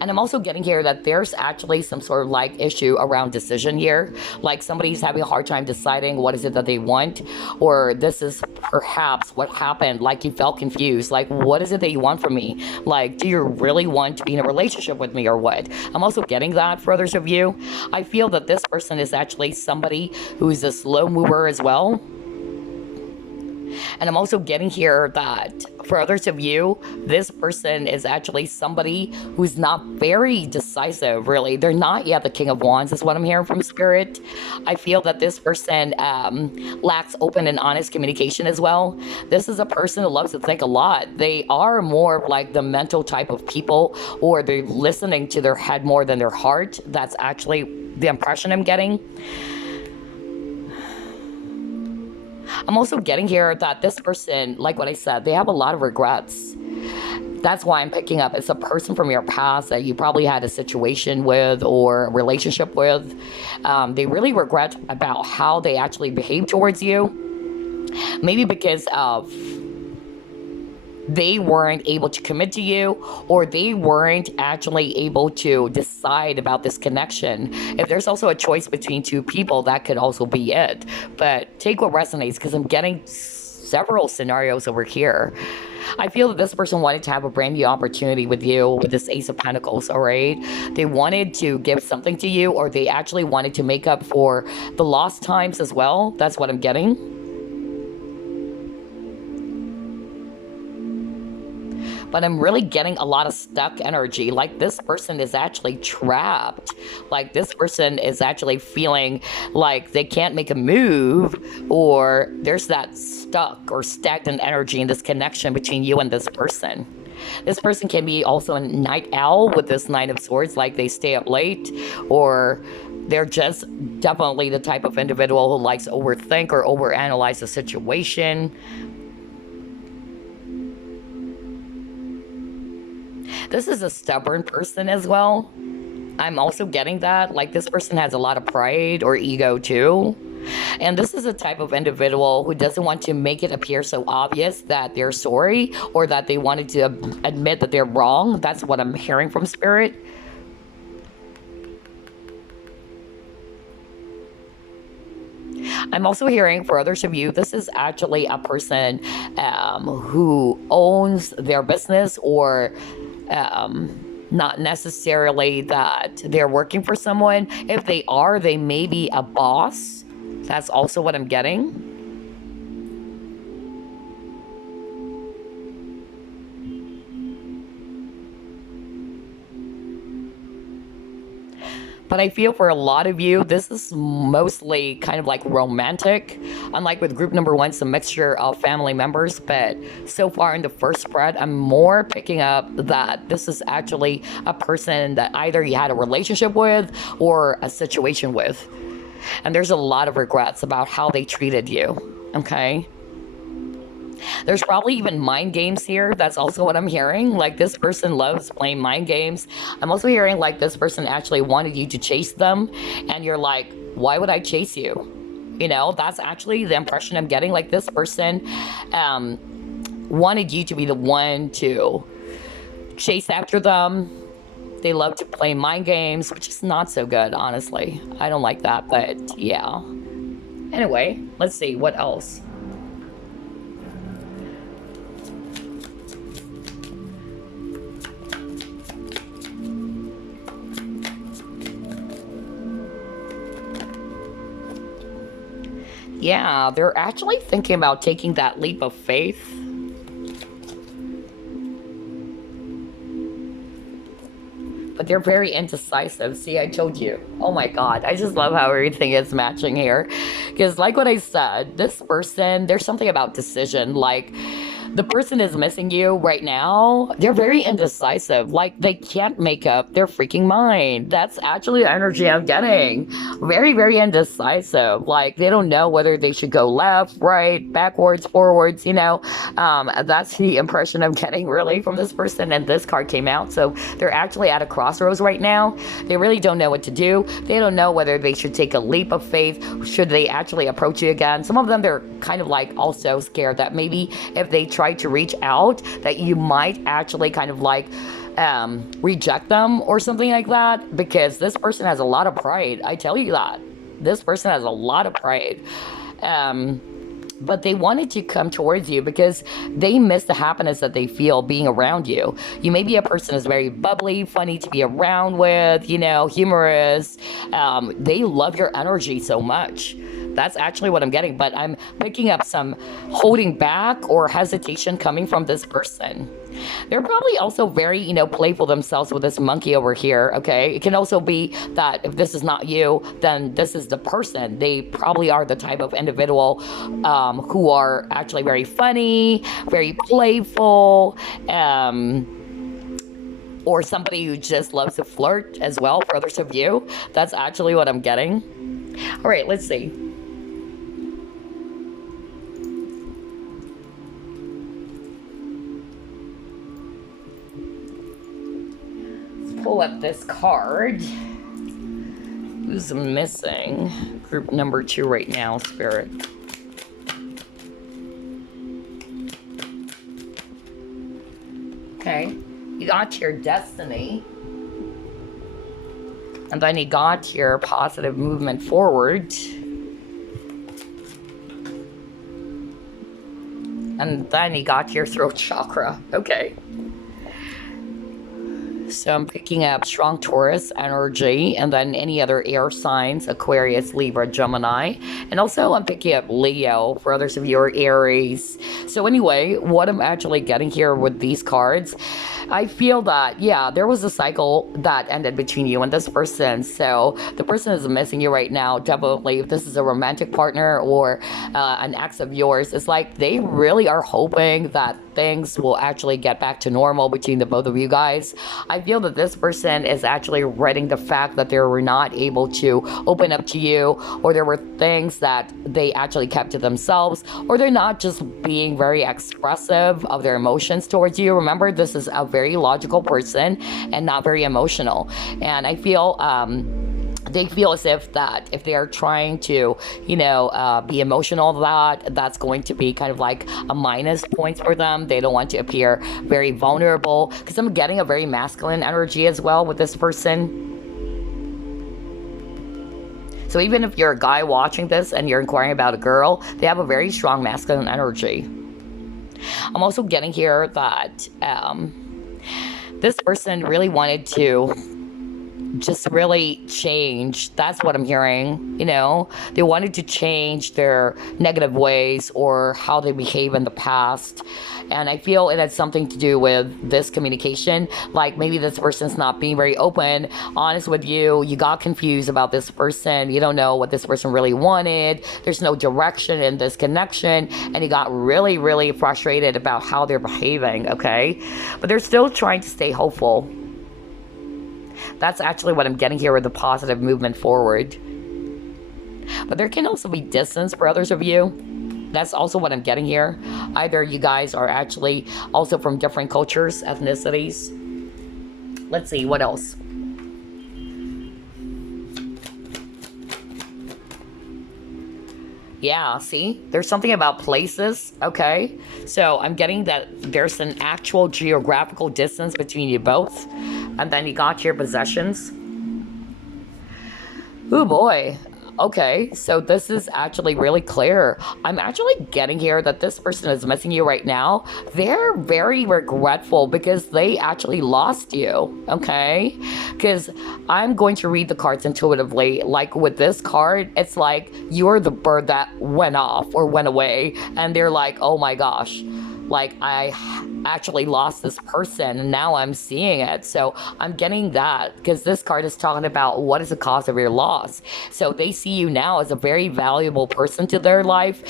And I'm also getting here that there's actually some sort of like issue around decision here. Like somebody's having a hard time deciding what is it that they want, or this is perhaps what happened. Like you felt confused. Like, what is it that you want from me? Like, do you really want to be in a relationship with me or what? I'm also getting that for others of you. I feel that this person is actually somebody who's a slow mover as well. And I'm also getting here that for others of you, this person is actually somebody who's not very decisive, really. They're not yet the King of Wands, is what I'm hearing from Spirit. I feel that this person lacks open and honest communication as well. This is a person who loves to think a lot. They are more like the mental type of people, or they're listening to their head more than their heart. That's actually the impression I'm getting. I'm also getting here that this person, like what I said, they have a lot of regrets. That's why I'm picking up. It's a person from your past that you probably had a situation with or a relationship with. They really regret about how they actually behaved towards you. Maybe because of they weren't able to commit to you, or they weren't actually able to decide about this connection. If there's also a choice between two people, that could also be it. But take what resonates, because I'm getting several scenarios over here. I feel that this person wanted to have a brand new opportunity with you with this Ace of Pentacles, all right? They wanted to give something to you, or they actually wanted to make up for the lost times as well. That's what I'm getting. But I'm really getting a lot of stuck energy. Like this person is actually trapped. Like this person is actually feeling like they can't make a move, or there's that stuck or stagnant energy in this connection between you and this person. This person can be also a night owl with this Nine of Swords, like they stay up late, or they're just definitely the type of individual who likes to overthink or overanalyze the situation. This is a stubborn person as well. I'm also getting that. Like this person has a lot of pride or ego too. And this is a type of individual who doesn't want to make it appear so obvious that they're sorry, or that they wanted to admit that they're wrong. That's what I'm hearing from Spirit. I'm also hearing for others of you, this is actually a person who owns their business, or not necessarily that they're working for someone. If they are, they may be a boss. That's also what I'm getting. But I feel for a lot of you, this is mostly kind of like romantic. Unlike with group number 1, it's a mixture of family members. But so far in the first spread, I'm more picking up that this is actually a person that either you had a relationship with or a situation with. And there's a lot of regrets about how they treated you, okay? There's probably even mind games here. That's also what I'm hearing. Like this person loves playing mind games. I'm also hearing like this person actually wanted you to chase them, and you're like, why would I chase you? You know, that's actually the impression I'm getting. Like this person wanted you to be the one to chase after them. They love to play mind games, which is not so good, honestly. I don't like that, but yeah. Anyway, let's see what else. Yeah, they're actually thinking about taking that leap of faith. But they're very indecisive. See, I told you. Oh my god, I just love how everything is matching here. Because like what I said, this person, there's something about decision. Like, the person is missing you right now. They're very indecisive. Like, they can't make up their freaking mind. That's actually the energy I'm getting. Very, very indecisive. Like, they don't know whether they should go left, right, backwards, forwards, you know. That's the impression I'm getting really from this person. And this card came out. So they're actually at a crossroads right now. They really don't know what to do. They don't know whether they should take a leap of faith. Should they actually approach you again? Some of them, they're kind of like also scared that maybe if they try to reach out, that you might actually kind of like reject them or something like that, because this person has a lot of pride. I tell you that. This person has a lot of pride. But they wanted to come towards you because they miss the happiness that they feel being around you. You may be a person who's very bubbly, funny to be around with, you know, humorous. They love your energy so much. That's actually what I'm getting, but I'm picking up some holding back or hesitation coming from this person. They're probably also very, you know, playful themselves with this monkey over here, okay? It can also be that if this is not you, then this is the person. They probably are the type of individual who are actually very funny, very playful, or somebody who just loves to flirt as well for others of you. That's actually what I'm getting. All right, let's see. Pull up this card. Who's missing? Group number 2 right now, Spirit. Okay, you got your destiny. And then you got your positive movement forward. And then you got your throat chakra. Okay. So I'm picking up strong Taurus energy, and then any other air signs, Aquarius, Libra, Gemini. And also I'm picking up Leo for others of you are Aries. So anyway, what I'm actually getting here with these cards, I feel that, yeah, there was a cycle that ended between you and this person. So the person is missing you right now. Definitely, if this is a romantic partner or an ex of yours, it's like they really are hoping that things will actually get back to normal between the both of you guys. I feel that this person is actually dreading the fact that they were not able to open up to you, or there were things that they actually kept to themselves, or they're not just being very expressive of their emotions towards you. Remember, this is a very logical person and not very emotional. And I feel they feel as if that if they are trying to, you know, be emotional, that's going to be kind of like a minus points for them. They don't want to appear very vulnerable, because I'm getting a very masculine energy as well with this person. So even if you're a guy watching this and you're inquiring about a girl, they have a very strong masculine energy. I'm also getting here that this person really wanted to just really change. That's what I'm hearing. You know, they wanted to change their negative ways or how they behave in the past. And I feel it has something to do with this communication. Like maybe this person's not being very open, honest with you. You got confused about this person. You don't know what this person really wanted. There's no direction in this connection. And you got really, really frustrated about how they're behaving, okay? But they're still trying to stay hopeful. That's actually what I'm getting here with the positive movement forward. But there can also be distance for others of you. That's also what I'm getting here. Either you guys are actually also from different cultures, ethnicities. Let's see, what else? Yeah, see? There's something about places, okay? So I'm getting that there's an actual geographical distance between you both. And then you got your possessions. Oh boy. Okay, so this is actually really clear. I'm actually getting here that this person is missing you right now. They're very regretful because they actually lost you, okay? Because I'm going to read the cards intuitively. Like with this card, it's like you're the bird that went off or went away, and they're like, oh my gosh. Like, I actually lost this person and now I'm seeing it. So I'm getting that because this card is talking about what is the cause of your loss. So they see you now as a very valuable person to their life.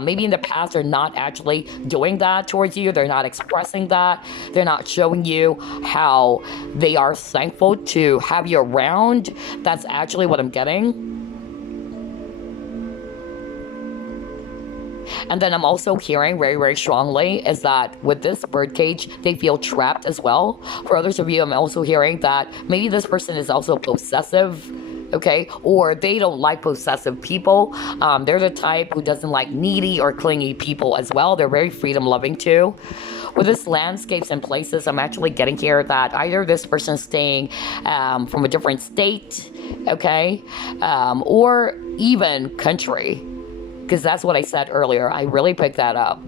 Maybe in the past they're not actually doing that towards you. They're not expressing that. They're not showing you how they are thankful to have you around. That's actually what I'm getting. And then I'm also hearing very, very strongly is that with this birdcage, they feel trapped as well. For others of you, I'm also hearing that maybe this person is also possessive, okay? Or they don't like possessive people. They're the type who doesn't like needy or clingy people as well. They're very freedom loving too. With this landscapes and places, I'm actually getting here that either this person is staying from a different state, okay? Or even country. Because that's what I said earlier. I really picked that up.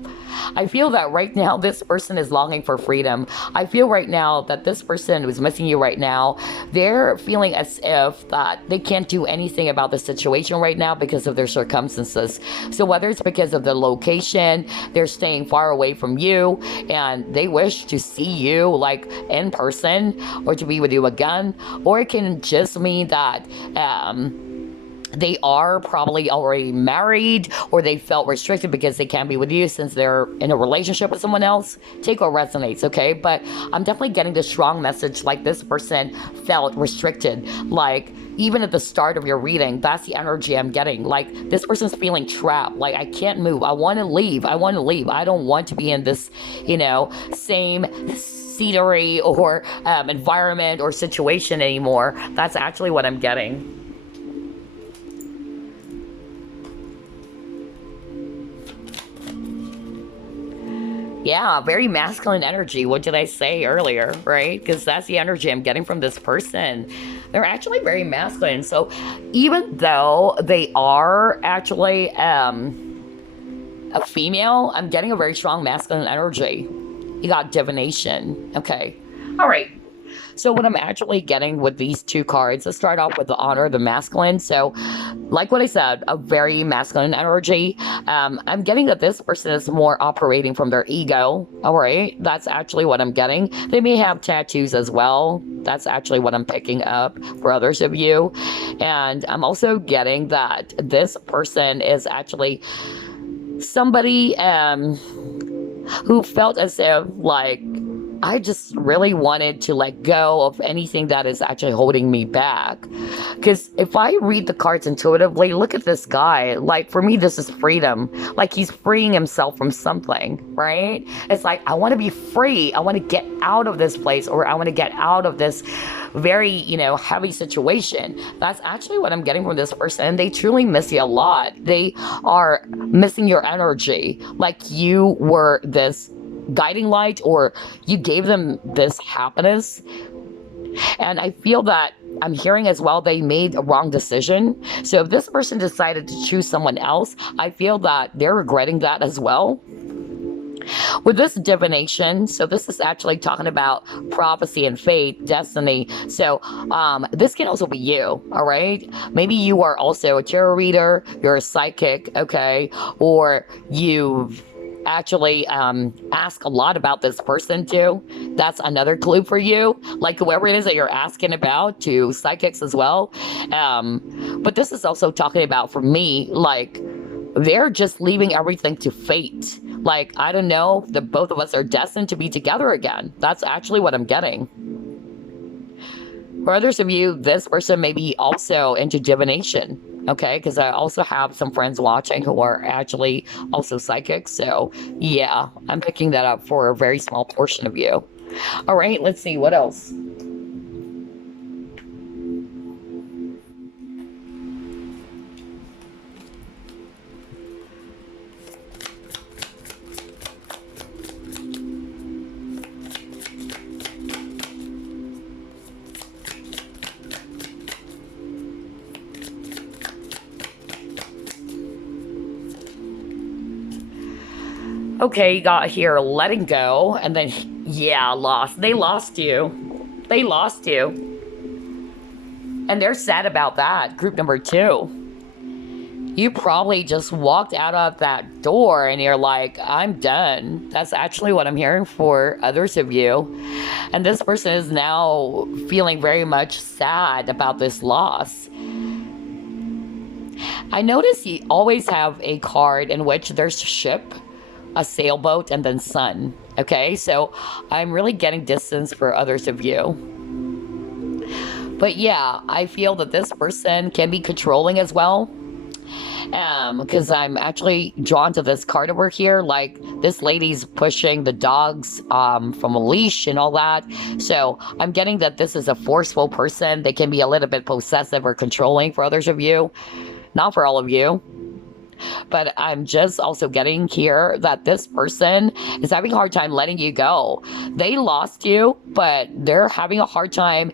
I feel that right now this person is longing for freedom. I feel right now that this person who's missing you right now, they're feeling as if that they can't do anything about the situation right now because of their circumstances. So whether it's because of the location, they're staying far away from you and they wish to see you like in person or to be with you again, or it can just mean that they are probably already married or they felt restricted because they can't be with you since they're in a relationship with someone else. Take what resonates, okay? But I'm definitely getting the strong message like this person felt restricted. Like even at the start of your reading, that's the energy I'm getting. Like this person's feeling trapped. Like I can't move. I want to leave. I don't want to be in this, same scenery or environment or situation anymore. That's actually what I'm getting. Yeah, very masculine energy. What did I say earlier, right? Because that's the energy I'm getting from this person. They're actually very masculine. So even though they are actually a female, I'm getting a very strong masculine energy. You got divination. Okay. All right. So what I'm actually getting with these two cards, let's start off with the honor, the masculine. So like what I said, a very masculine energy. I'm getting that this person is more operating from their ego. All right. That's actually what I'm getting. They may have tattoos as well. That's actually what I'm picking up for others of you. And I'm also getting that this person is actually somebody who felt as if like, I just really wanted to let go of anything that is actually holding me back. Because if I read the cards intuitively, look at this guy. Like, for me, this is freedom. Like, he's freeing himself from something, right? It's like, I want to be free. I want to get out of this place, or I want to get out of this very, heavy situation. That's actually what I'm getting from this person. They truly miss you a lot. They are missing your energy. Like, you were this guiding light, or you gave them this happiness. And I feel that I'm hearing as well they made a wrong decision. So if this person decided to choose someone else, I feel that they're regretting that as well. With this divination, so this is actually talking about prophecy and fate, destiny. So this can also be you, all right? Maybe you are also a tarot reader, you're a psychic, okay? Or you've actually ask a lot about this person too. That's another clue for you. Like whoever it is that you're asking about, to psychics as well. But this is also talking about, for me, like they're just leaving everything to fate. Like, I don't know, the both of us are destined to be together again. That's actually what I'm getting. For others of you, this person may be also into divination. Okay, because I also have some friends watching who are actually also psychics. So yeah, I'm picking that up for a very small portion of you. All right, let's see what else. Okay, you got here letting go, and then, yeah, lost. They lost you. They lost you. And they're sad about that. Group number 2. You probably just walked out of that door and you're like, I'm done. That's actually what I'm hearing for others of you. And this person is now feeling very much sad about this loss. I notice you always have a card in which there's a ship, a sailboat, and then sun. Okay, so I'm really getting distance for others of you. But yeah, I feel that this person can be controlling as well. Because I'm actually drawn to this card over here. Like, this lady's pushing the dogs from a leash and all that. So I'm getting that this is a forceful person. They can be a little bit possessive or controlling for others of you. Not for all of you. But I'm just also getting here that this person is having a hard time letting you go. They lost you, but they're having a hard time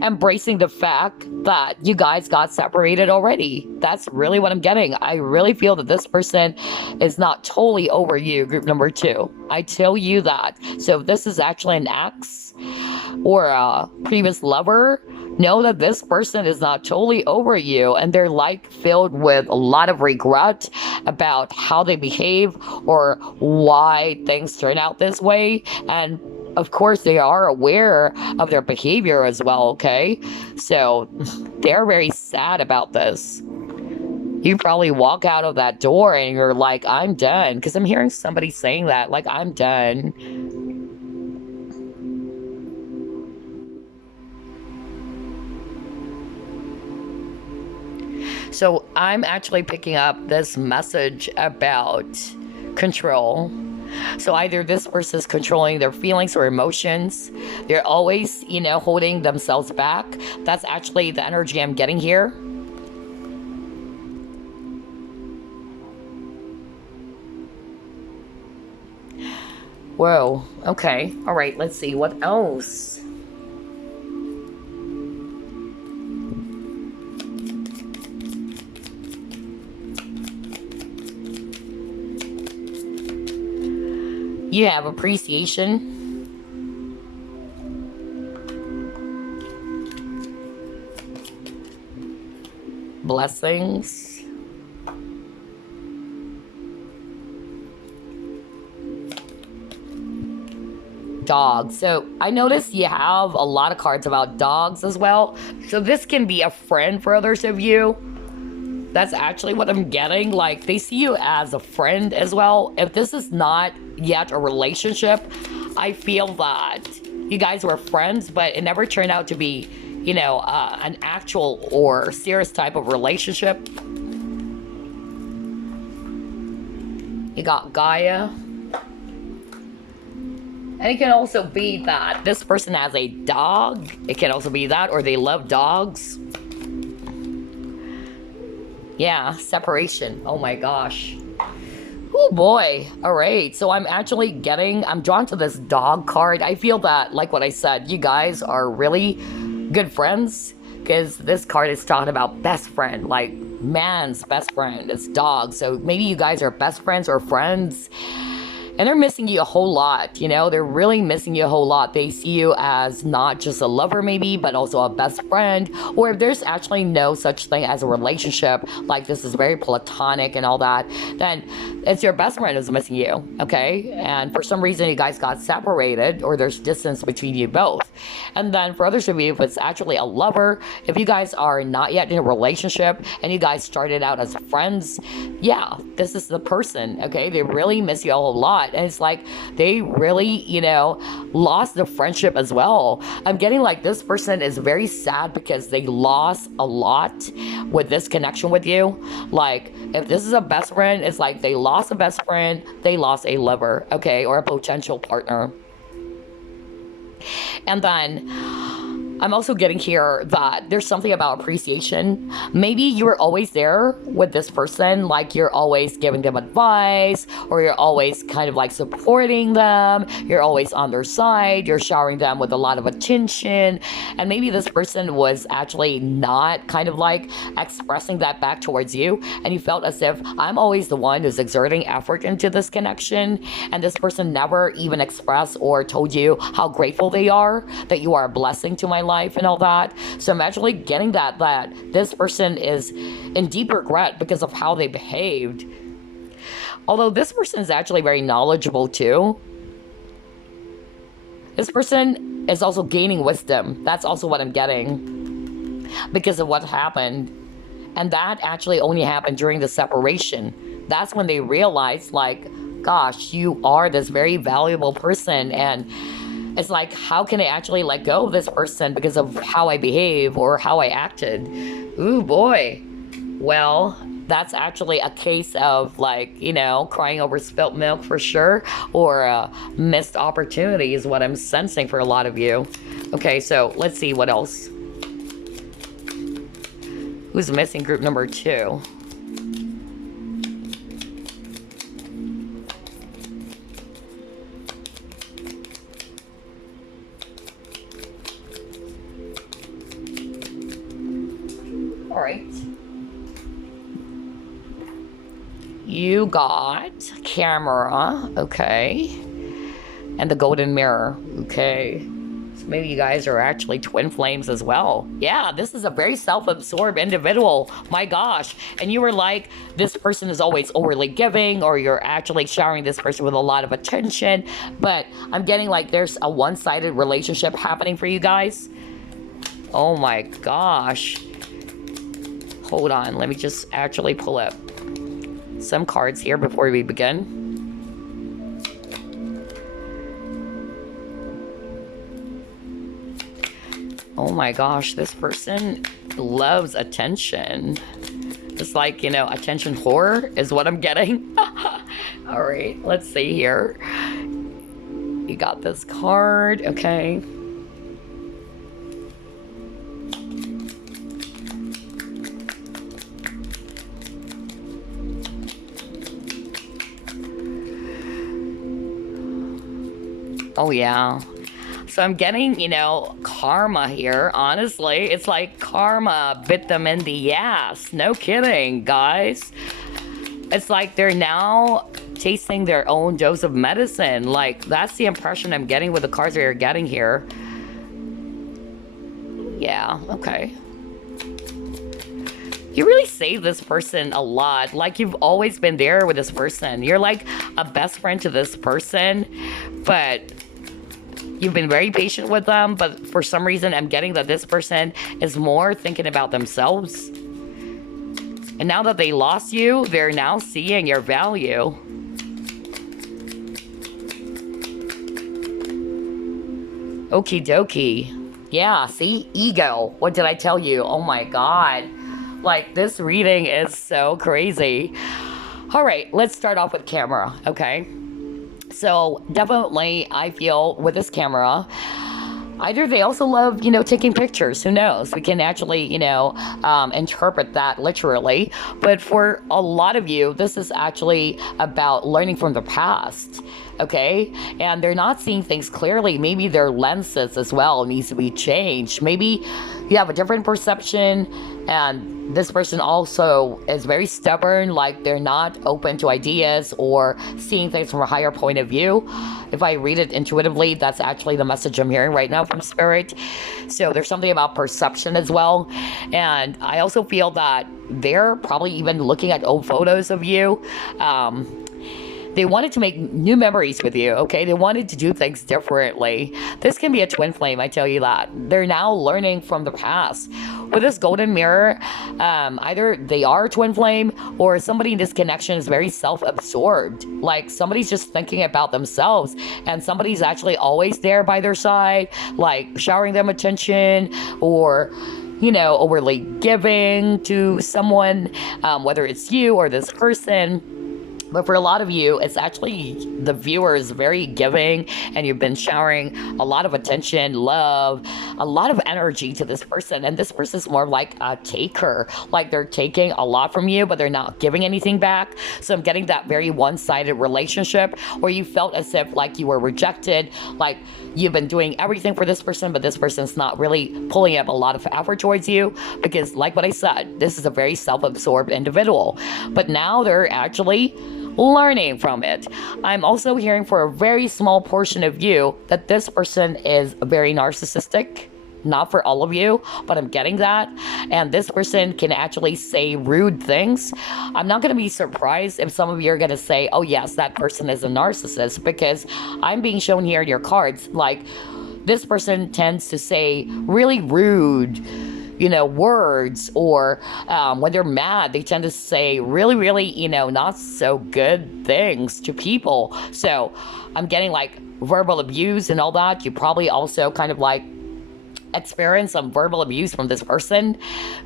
embracing the fact that you guys got separated already. That's really what I'm getting. I really feel that this person is not totally over you, group number 2. I tell you that. So if this is actually an ex or a previous lover, know that this person is not totally over you, and they're like filled with a lot of regret about how they behave or why things turn out this way. And of course, they are aware of their behavior as well, okay? So they're very sad about this. You probably walk out of that door and you're like, I'm done. Because I'm hearing somebody saying that, like, I'm done. So I'm actually picking up this message about control. So either this person is controlling their feelings or emotions. They're always, holding themselves back. That's actually the energy I'm getting here. Whoa. Okay. All right. Let's see. What else? You have appreciation. Blessings. Dogs. So I noticed you have a lot of cards about dogs as well. So this can be a friend for others of you. That's actually what I'm getting. Like, they see you as a friend as well. If this is not yet a relationship, I feel that you guys were friends, but it never turned out to be, an actual or serious type of relationship. You got Gaia. And it can also be that this person has a dog. It can also be that, or they love dogs. Yeah, separation. Oh my gosh. Oh boy. All right. So I'm drawn to this dog card. I feel that, like what I said, you guys are really good friends, because this card is talking about best friend, like man's best friend. It's dog. So maybe you guys are best friends or friends. And they're missing you a whole lot, They're really missing you a whole lot. They see you as not just a lover maybe, but also a best friend. Or if there's actually no such thing as a relationship, like this is very platonic and all that, then it's your best friend who's missing you, okay? And for some reason, you guys got separated, or there's distance between you both. And then for others of you, if it's actually a lover, if you guys are not yet in a relationship and you guys started out as friends, yeah, this is the person, okay? They really miss you a whole lot. And it's like they really, lost the friendship as well. I'm getting like this person is very sad because they lost a lot with this connection with you. Like, if this is a best friend, it's like they lost a best friend, they lost a lover, okay, or a potential partner. And then I'm also getting here that there's something about appreciation. Maybe you were always there with this person, like you're always giving them advice, or you're always kind of like supporting them, you're always on their side, you're showering them with a lot of attention, and maybe this person was actually not kind of like expressing that back towards you, and you felt as if I'm always the one who's exerting effort into this connection, and this person never even expressed or told you how grateful they are, that you are a blessing to my life and all that. So I'm actually getting that this person is in deep regret because of how they behaved. Although this person is actually very knowledgeable too. This person is also gaining wisdom. That's also what I'm getting because of what happened. And that actually only happened during the separation. That's when they realized, like, gosh, you are this very valuable person, and it's like, how can I actually let go of this person because of how I behave or how I acted? Ooh, boy. Well, that's actually a case of, like, you know, crying over spilt milk for sure, or a missed opportunity is what I'm sensing for a lot of you. Okay, so let's see what else. Who's missing group number 2? Alright. You got camera, okay. And the golden mirror, okay. So maybe you guys are actually twin flames as well. Yeah, this is a very self-absorbed individual. My gosh. And you were like, this person is always overly giving, or you're actually showering this person with a lot of attention. But I'm getting like there's a one-sided relationship happening for you guys. Oh my gosh. Hold on, let me just actually pull up some cards here before we begin. Oh my gosh, this person loves attention. It's like, you know, attention whore is what I'm getting. All right, let's see here. You got this card, okay. Oh, yeah. So I'm getting, you know, karma here, honestly. It's like karma bit them in the ass. No kidding, guys. It's like they're now tasting their own dose of medicine. Like, that's the impression I'm getting with the cards that you're getting here. Yeah, okay. You really saved this person a lot. Like, you've always been there with this person. You're like a best friend to this person, but you've been very patient with them. But for some reason, I'm getting that this person is more thinking about themselves. And now that they lost you, they're now seeing your value. Okie dokie. Yeah, see? Ego. What did I tell you? Oh my god. Like, this reading is so crazy. All right, let's start off with camera, okay? So definitely, I feel with this camera, either they also love, you know, taking pictures. Who knows? We can actually, you know, interpret that literally. But for a lot of you, this is actually about learning from the past. Okay, and they're not seeing things clearly. Maybe their lenses as well needs to be changed. Maybe you have a different perception, and this person also is very stubborn, like they're not open to ideas or seeing things from a higher point of view. If I read it intuitively, that's actually the message I'm hearing right now from Spirit. So there's something about perception as well. And I also feel that they're probably even looking at old photos of you. They wanted to make new memories with you, okay? They wanted to do things differently. This can be a twin flame, I tell you that. They're now learning from the past. With this golden mirror, either they are a twin flame or somebody in this connection is very self-absorbed. Like, somebody's just thinking about themselves, and somebody's actually always there by their side, like showering them attention or, you know, overly giving to someone, whether it's you or this person. But for a lot of you, it's actually the viewer is very giving, and you've been showering a lot of attention, love, a lot of energy to this person. And this person is more like a taker. Like they're taking a lot from you, but they're not giving anything back. So I'm getting that very one-sided relationship where you felt as if like you were rejected, like you've been doing everything for this person, but this person's not really pulling up a lot of effort towards you because, like what I said, this is a very self-absorbed individual. But now they're actually learning from it. I'm also hearing for a very small portion of you that this person is very narcissistic. Not for all of you, but I'm getting that. And this person can actually say rude things. I'm not going to be surprised if some of you are going to say, oh yes, that person is a narcissist, because I'm being shown here in your cards, like this person tends to say really rude, words, or when they're mad, they tend to say really, really, not so good things to people. So I'm getting like verbal abuse and all that. You probably also kind of like experience some verbal abuse from this person.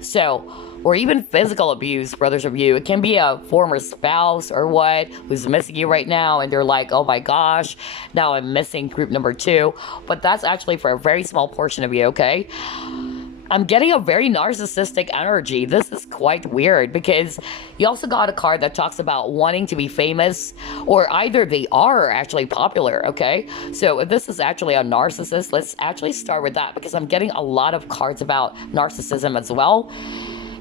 So, or even physical abuse for others of you. It can be a former spouse or what who's missing you right now, and they're like, oh my gosh, now I'm missing group number 2. But that's actually for a very small portion of you, okay? I'm getting a very narcissistic energy. This is quite weird because you also got a card that talks about wanting to be famous, or either they are actually popular, okay? So if this is actually a narcissist, let's actually start with that because I'm getting a lot of cards about narcissism as well.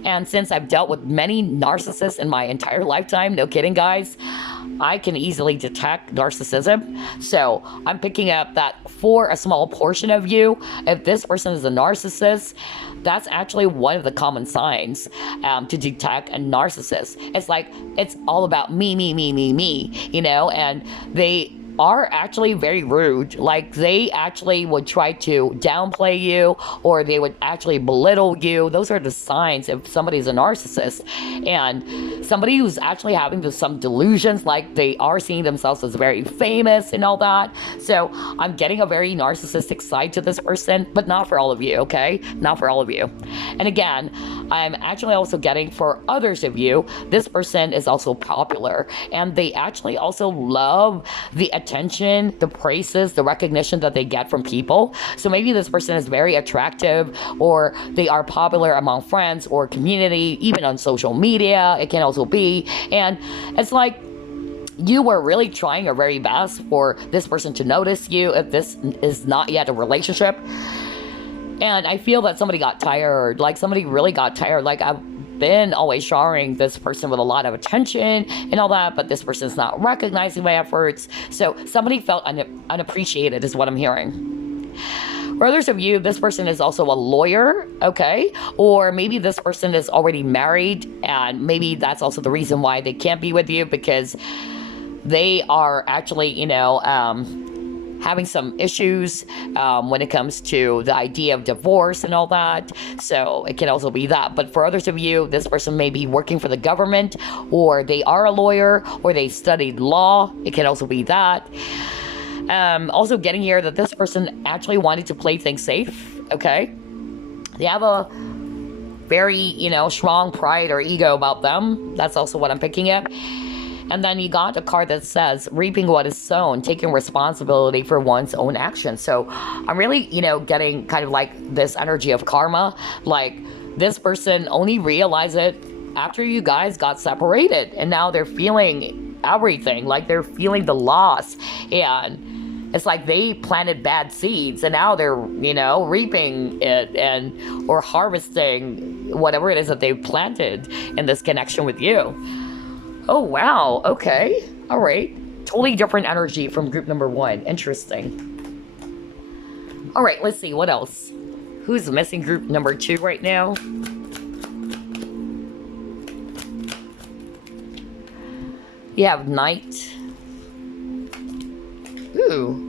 And since I've dealt with many narcissists in my entire lifetime, no kidding guys, I can easily detect narcissism. So I'm picking up that for a small portion of you, if this person is a narcissist, that's actually one of the common signs to detect a narcissist. It's like, it's all about me, and they are actually very rude. Like they actually would try to downplay you, or they would actually belittle you. Those are the signs if somebody's a narcissist. And somebody who's actually having some delusions, like they are seeing themselves as very famous and all that. So I'm getting a very narcissistic side to this person, but not for all of you, okay? Not for all of you. And again, I'm actually also getting for others of you, this person is also popular, and they actually also love the attention, the praises, the recognition that they get from people. So maybe this person is very attractive, or they are popular among friends or community, even on social media, it can also be. And it's like you were really trying your very best for this person to notice you if this is not yet a relationship. And I feel that somebody got tired, like somebody really got tired. Like I've been always showering this person with a lot of attention and all that, but this person's not recognizing my efforts. So somebody felt unappreciated is what I'm hearing. For others of you, this person is also a lawyer, okay? Or maybe this person is already married, and maybe that's also the reason why they can't be with you, because they are actually, having some issues when it comes to the idea of divorce and all that. So it can also be that. But for others of you, this person may be working for the government, or they are a lawyer, or they studied law. It can also be that. Also getting here that this person actually wanted to play things safe, okay? They have a very, strong pride or ego about them. That's also what I'm picking up. And then you got a card that says, reaping what is sown, taking responsibility for one's own actions. So I'm really, getting kind of like this energy of karma. Like this person only realized it after you guys got separated. And now they're feeling everything. Like they're feeling the loss. And it's like they planted bad seeds, and now they're, reaping it or harvesting whatever it is that they planted in this connection with you. Oh, wow. Okay. All right. Totally different energy from group number 1. Interesting. All right. Let's see. What else? Who's missing group number 2 right now? You have Knight. Ooh.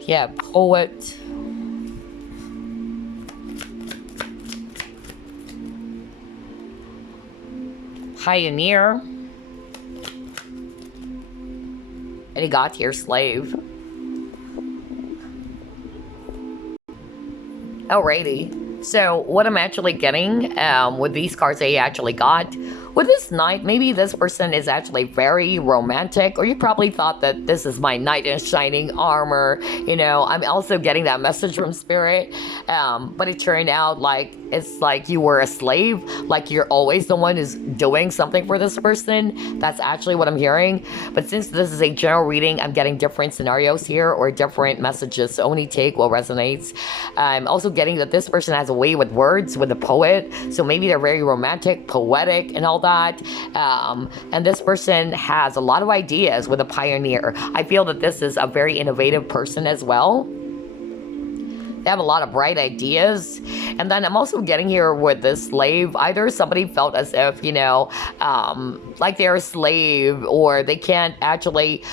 Yeah, Poet. Pioneer. And he got here, Slave. Alrighty. So what I'm actually getting with these cards I actually got with this knight, maybe this person is actually very romantic, or you probably thought that this is my knight in shining armor. You know, I'm also getting that message from spirit, but it turned out like it's like you were a slave, like you're always the one who's doing something for this person. That's actually what I'm hearing. But since this is a general reading, I'm getting different scenarios here or different messages, so only take what resonates. I'm also getting that this person has a way with words, with a poet, so maybe they're very romantic, poetic, and all that. And this person has a lot of ideas with a pioneer. I feel that this is a very innovative person as well. They have a lot of bright ideas. And then I'm also getting here with this slave. Either somebody felt as if, you know, like they're a slave, or they can't actually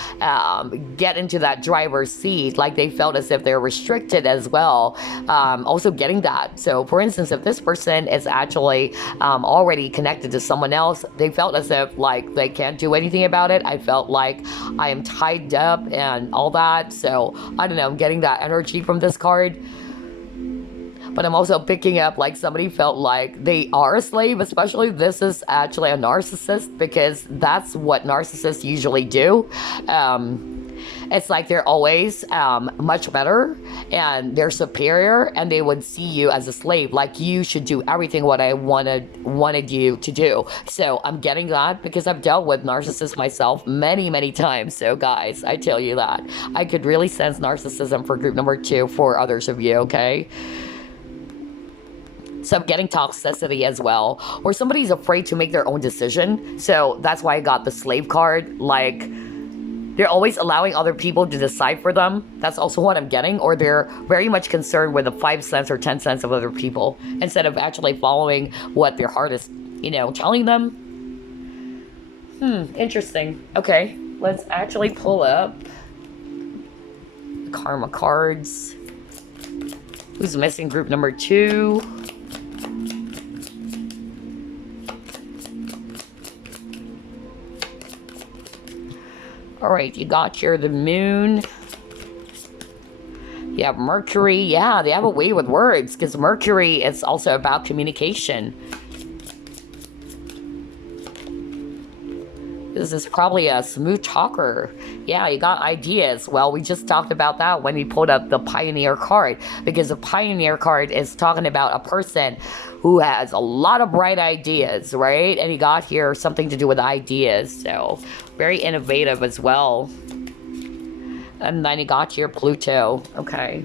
get into that driver's seat. Like they felt as if they're restricted as well. Also getting that. So for instance, if this person is actually already connected to someone else, they felt as if like they can't do anything about it. I felt like I am tied up and all that. So I don't know, I'm getting that energy from this card. But I'm also picking up like somebody felt like they are a slave, especially this is actually a narcissist, because that's what narcissists usually do. It's like they're always much better and they're superior, and they would see you as a slave, like you should do everything what I wanted you to do. So I'm getting that because I've dealt with narcissists myself many times. So guys, I tell you that I could really sense narcissism for group number 2 for others of you, okay? So I'm getting toxicity as well, or somebody's afraid to make their own decision. So that's why I got the slave card. Like they're always allowing other people to decide for them. That's also what I'm getting. Or they're very much concerned with the 5 cents or 10 cents of other people instead of actually following what their heart is, you know, telling them. Interesting. Okay, let's actually pull up the karma cards. Who's missing group number 2? All right, you got here the moon. You have Mercury. Yeah, they have a way with words, because Mercury is also about communication. This is probably a smooth talker. Yeah, you got ideas. Well, we just talked about that when we pulled up the Pioneer card, because the Pioneer card is talking about a person who has a lot of bright ideas, right? And you got here something to do with ideas, so very innovative as well. And then you got here Pluto. Okay.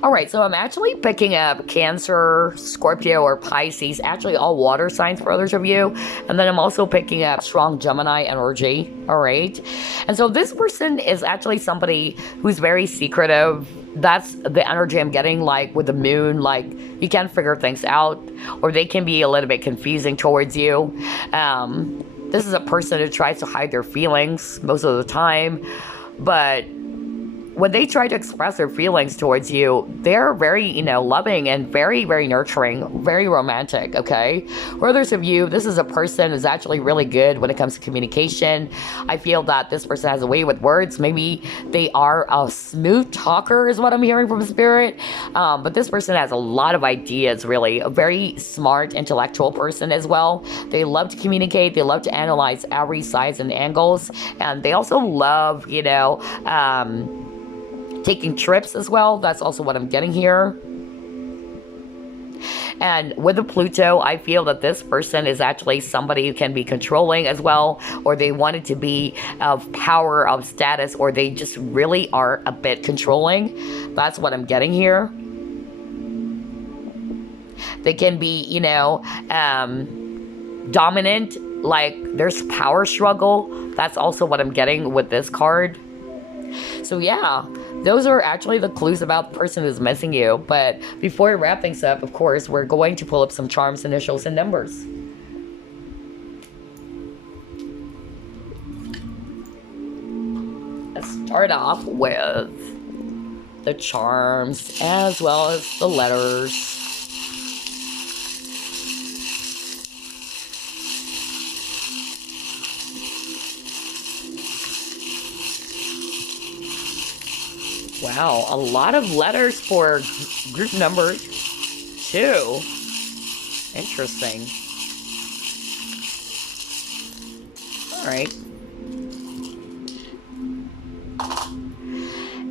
All right, so I'm actually picking up Cancer, Scorpio, or Pisces, actually all water signs for others of you. And then I'm also picking up strong Gemini energy, all right? And so this person is actually somebody who's very secretive. That's the energy I'm getting, like with the moon, like you can't figure things out, or they can be a little bit confusing towards you. This is a person who tries to hide their feelings most of the time, but when they try to express their feelings towards you, they're very, you know, loving and very nurturing, very romantic, okay? For others of you, this is a person who's actually really good when it comes to communication. I feel that this person has a way with words. Maybe they are a smooth talker is what I'm hearing from spirit. But this person has a lot of ideas, really. A very smart, intellectual person as well. They love to communicate. They love to analyze every sides and angles. And they also love, you know, taking trips as well. That's also what I'm getting here. And with the Pluto, I feel that this person is actually somebody who can be controlling as well, or they want it to be of power, of status, or they just really are a bit controlling. That's what I'm getting here. They can be, you know, dominant, like there's power struggle. That's also what I'm getting with this card. So yeah, those are actually the clues about the person who's missing you. But before we wrap things up, of course, we're going to pull up some charms, initials, and numbers. Let's start off with the charms as well as the letters. Wow, a lot of letters for group number 2. Interesting. Alright.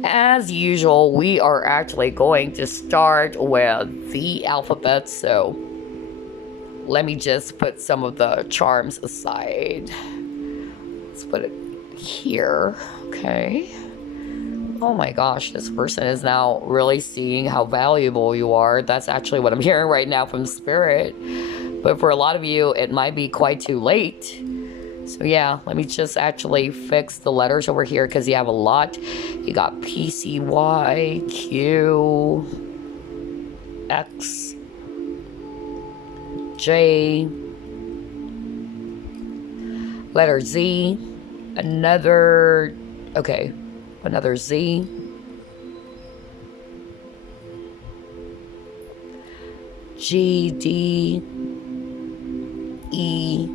As usual, we are actually going to start with the alphabet, so let me just put some of the charms aside. Let's put it here. Okay. Oh my gosh, this person is now really seeing how valuable you are. That's actually what I'm hearing right now from Spirit. But for a lot of you, it might be quite too late. So yeah, let me just actually fix the letters over here because you have a lot. You got P, C, Y, Q, X, J, letter Z, another Z, G, D, E,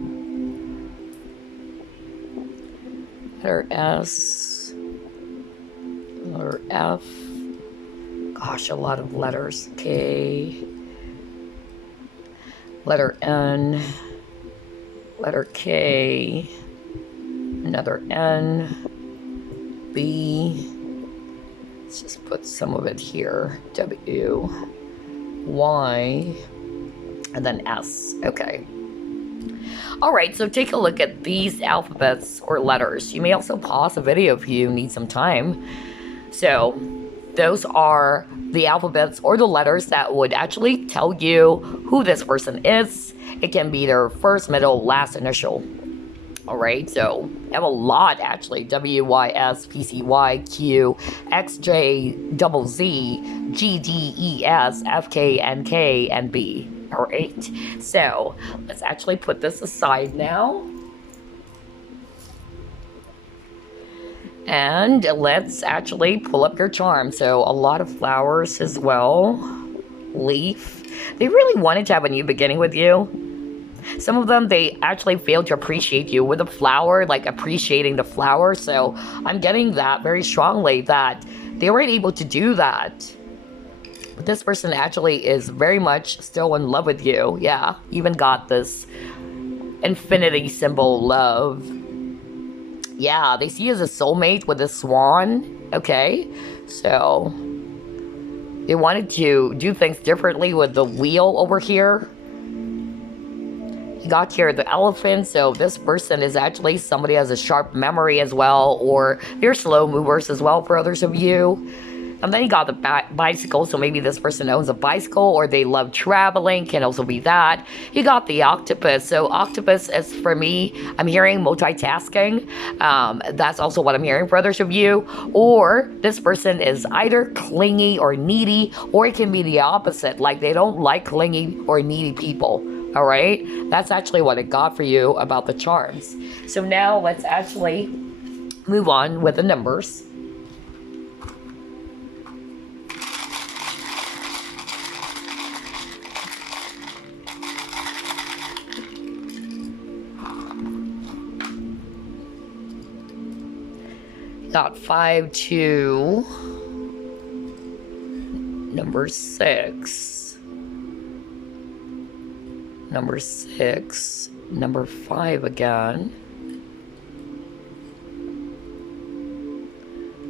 letter S, letter F, gosh, a lot of letters, K, letter N, letter K, another N, B, let's just put some of it here, W, Y, and then S. Okay. All right, so take a look at these alphabets or letters. You may also pause the video if you need some time. So those are the alphabets or the letters that would actually tell you who this person is. It can be their first, middle, last initial. All right, so I have a lot actually. W, Y, S, P, C, Y, Q, X, J, double Z, G, D, E, S, F, K, N, K, and B. All right, so let's actually put this aside now. And let's actually pull up your charm. So a lot of flowers as well. Leaf. They really wanted to have a new beginning with you. Some of them, they actually failed to appreciate you with a flower, like appreciating the flower. So I'm getting that very strongly that they weren't able to do that. But this person actually is very much still in love with you. Yeah, even got this infinity symbol love. Yeah, they see you as a soulmate with a swan. Okay, so they wanted to do things differently with the wheel over here. You got here the elephant, so this person is actually somebody who has a sharp memory as well, or they're slow movers as well for others of you. And then you got the bicycle, so maybe this person owns a bicycle or they love traveling, can also be that. You got the octopus, so octopus is, for me, I'm hearing multitasking. That's also what I'm hearing for others of you. Or this person is either clingy or needy, or it can be the opposite, like they don't like clingy or needy people. All right, that's actually what it got for you about the charms. So now let's actually move on with the numbers. Got 5 to number 6. Number 6, number 5 again,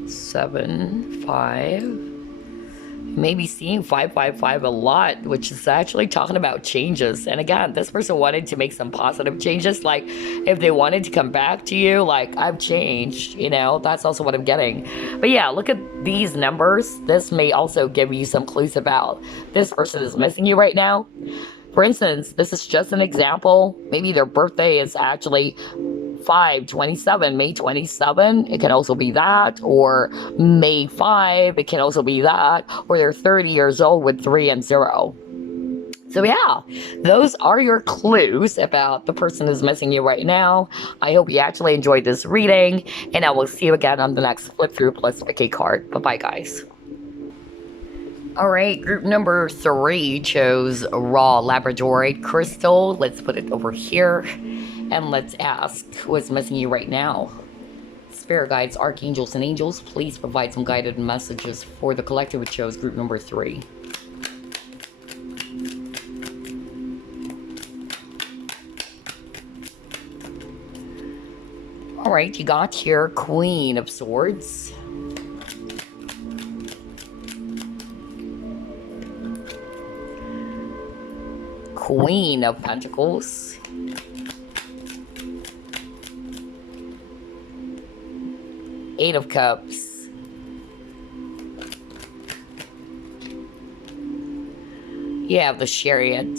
7, 5. You may be seeing 555 a lot, which is actually talking about changes. And again, this person wanted to make some positive changes, like if they wanted to come back to you, like I've changed, you know, that's also what I'm getting. But yeah, look at these numbers. This may also give you some clues about this person is missing you right now. For instance, this is just an example. Maybe their birthday is actually 5/27, May 27. It can also be that, or May 5. It can also be that, or they're 30 years old with 3 and 0. So yeah, those are your clues about the person who's missing you right now. I hope you actually enjoyed this reading, and I will see you again on the next flip through plus pick a card. Bye-bye, guys. All right, group number 3 chose raw Labradorite crystal. Let's put it over here, and let's ask who is missing you right now. Spirit spirit guides, archangels, and angels, please provide some guided messages for the collective it chose, group number 3. Alright, you got here Queen of Swords. Queen of Pentacles. Eight of Cups. You have the Chariot.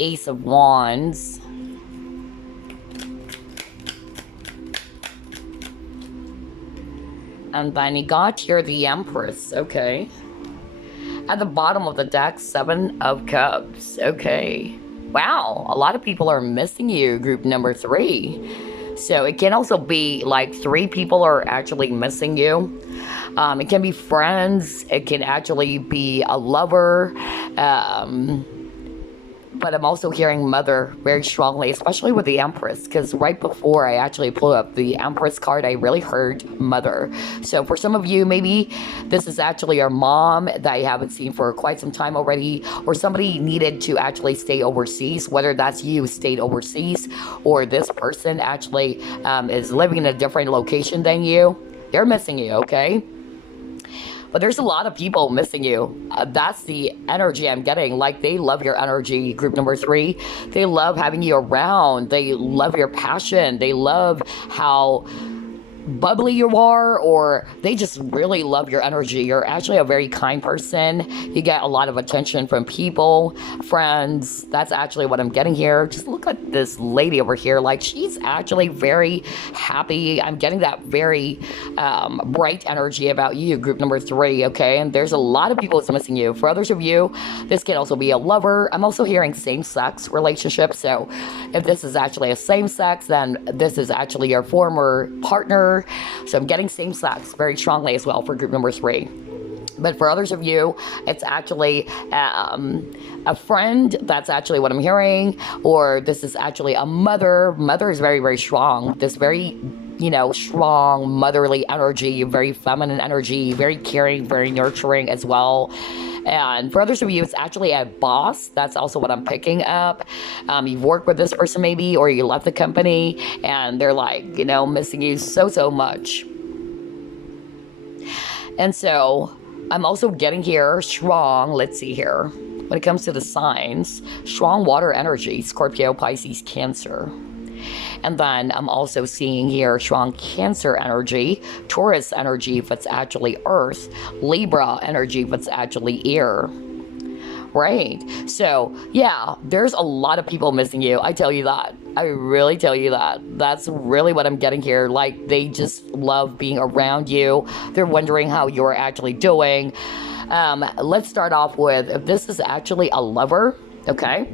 Ace of Wands. And then you got here the Empress, okay. At the bottom of the deck, 7 of Cups, okay. Wow, a lot of people are missing you, group number 3. So it can also be like 3 people are actually missing you. It can be friends, it can actually be a lover, but I'm also hearing mother very strongly, especially with the Empress, because right before I actually pulled up the Empress card, I really heard mother. So for some of you, maybe this is actually your mom that you haven't seen for quite some time already, or somebody needed to actually stay overseas, whether that's you stayed overseas, or this person actually is living in a different location than you. They're missing you, okay? But there's a lot of people missing you. That's the energy I'm getting. Like, they love your energy, group number 3. They love having you around. They love your passion. They love how bubbly you are, or they just really love your energy. You're actually a very kind person. You get a lot of attention from people, friends. That's actually what I'm getting here. Just look at this lady over here. Like, she's actually very happy. I'm getting that very bright energy about you, group number 3, okay? And there's a lot of people that's missing you. For others of you, this can also be a lover. I'm also hearing same-sex relationship. So if this is actually a same-sex, then this is actually your former partner. So I'm getting same-sex very strongly as well for group number 3. But for others of you, it's actually a friend. That's actually what I'm hearing. Or this is actually a mother. Mother is very, very strong. This very, you know, strong motherly energy, very feminine energy, very caring, very nurturing as well. And for others of you, it's actually a boss. That's also what I'm picking up. You've worked with this person maybe, or you left the company, and they're like, you know, missing you so, so much. And so I'm also getting here strong. Let's see here. When it comes to the signs, strong water energy, Scorpio, Pisces, Cancer. And then I'm also seeing here strong Cancer energy, Taurus energy if it's actually Earth, Libra energy if it's actually air. Right? So, yeah, there's a lot of people missing you. I tell you that. I really tell you that. That's really what I'm getting here. Like, they just love being around you. They're wondering how you're actually doing. Let's start off with, if this is actually a lover, okay?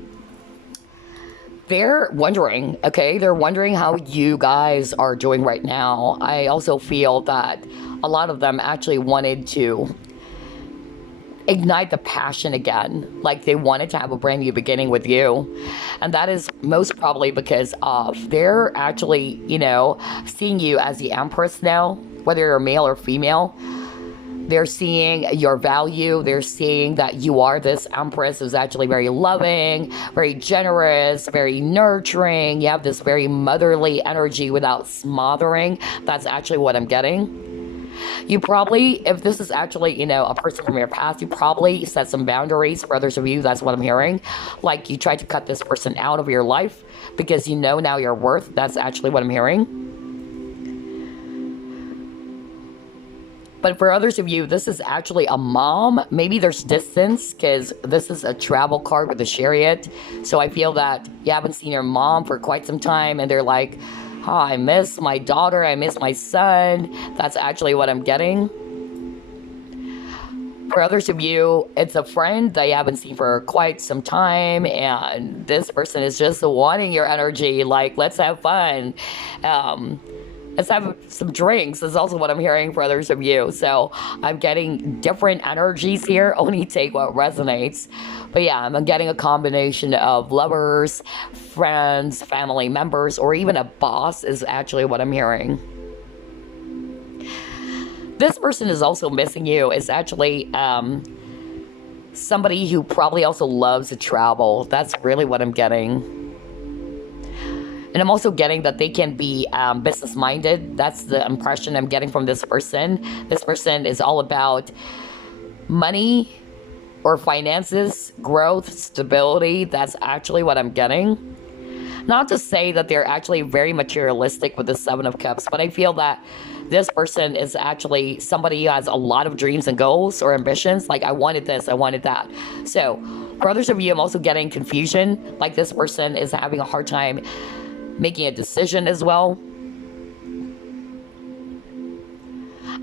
They're wondering, okay? They're wondering how you guys are doing right now. I also feel that a lot of them actually wanted to ignite the passion again. Like, they wanted to have a brand new beginning with you. And that is most probably because of they're actually, you know, seeing you as the Empress now, whether you're male or female. They're seeing your value. They're seeing that you are this Empress who's actually very loving, very generous, very nurturing. You have this very motherly energy without smothering. That's actually what I'm getting. You probably, if this is actually, you know, a person from your past, you probably set some boundaries. For others of you, that's what I'm hearing. Like, you tried to cut this person out of your life because you know now your worth. That's actually what I'm hearing. But for others of you, this is actually a mom. Maybe there's distance because this is a travel card with the Chariot. So I feel that you haven't seen your mom for quite some time and they're like, oh, I miss my daughter, I miss my son. That's actually what I'm getting. For others of you, it's a friend that you haven't seen for quite some time and this person is just wanting your energy, like, let's have fun. Let's have some drinks is also what I'm hearing for others of you. So I'm getting different energies here. Only take what resonates. But yeah, I'm getting a combination of lovers, friends, family members, or even a boss is actually what I'm hearing. This person is also missing you. It's actually somebody who probably also loves to travel. That's really what I'm getting. And I'm also getting that they can be business-minded. That's the impression I'm getting from this person. This person is all about money or finances, growth, stability. That's actually what I'm getting. Not to say that they're actually very materialistic with the Seven of Cups, but I feel that this person is actually somebody who has a lot of dreams and goals or ambitions. Like, I wanted this, I wanted that. So, for others of you, I'm also getting confusion. Like, this person is having a hard time making a decision as well.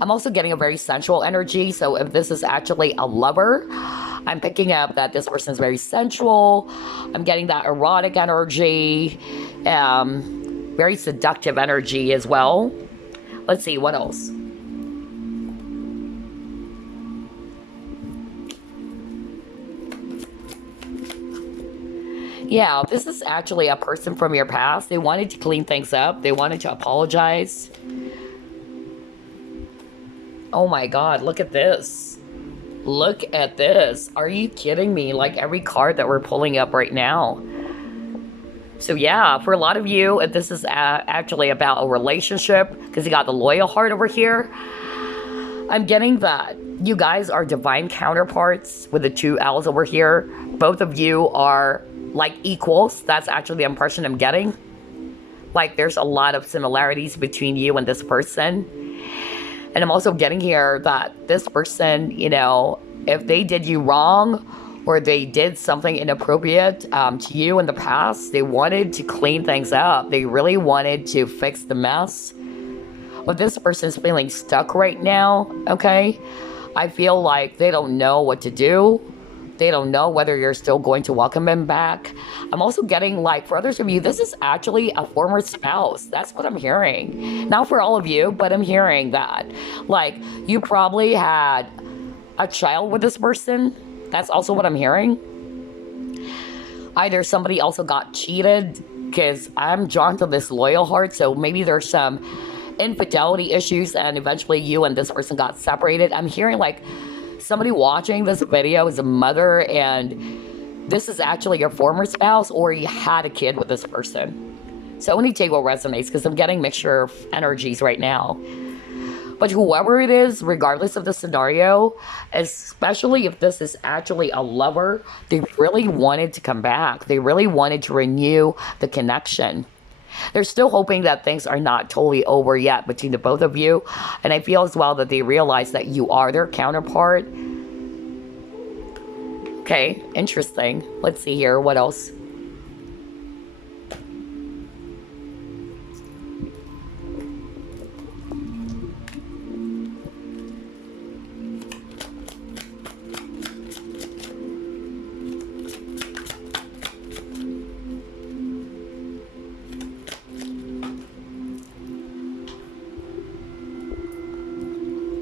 I'm also getting a very sensual energy. So if this is actually a lover, I'm picking up that this person is very sensual. I'm getting that erotic energy, very seductive energy as well. Let's see, what else? Yeah, this is actually a person from your past. They wanted to clean things up. They wanted to apologize. Oh my God, look at this. Look at this. Are you kidding me? Like every card that we're pulling up right now. So yeah, for a lot of you, if this is actually about a relationship, because you got the loyal heart over here, I'm getting that you guys are divine counterparts with the two L's over here. Both of you are like equals. That's actually the impression I'm getting. Like there's a lot of similarities between you and this person. And I'm also getting here that this person, you know, if they did you wrong or they did something inappropriate to you in the past, they wanted to clean things up. They really wanted to fix the mess. But this person is feeling stuck right now, okay? I feel like they don't know what to do. They don't know whether you're still going to welcome him back. I'm also getting, like, for others of you, this is actually a former spouse. That's what I'm hearing. Not for all of you, but I'm hearing that. Like, you probably had a child with this person. That's also what I'm hearing. Either somebody also got cheated, because I'm drawn to this loyal heart, so maybe there's some infidelity issues, and eventually you and this person got separated. I'm hearing, like, somebody watching this video is a mother, and this is actually your former spouse, or you had a kid with this person. So only take what resonates, because I'm getting mixture of energies right now. But whoever it is, regardless of the scenario, especially if this is actually a lover, they really wanted to come back. They really wanted to renew the connection. They're still hoping that things are not totally over yet between the both of you. And I feel as well that they realize that you are their counterpart. Okay, interesting. Let's see here. What else?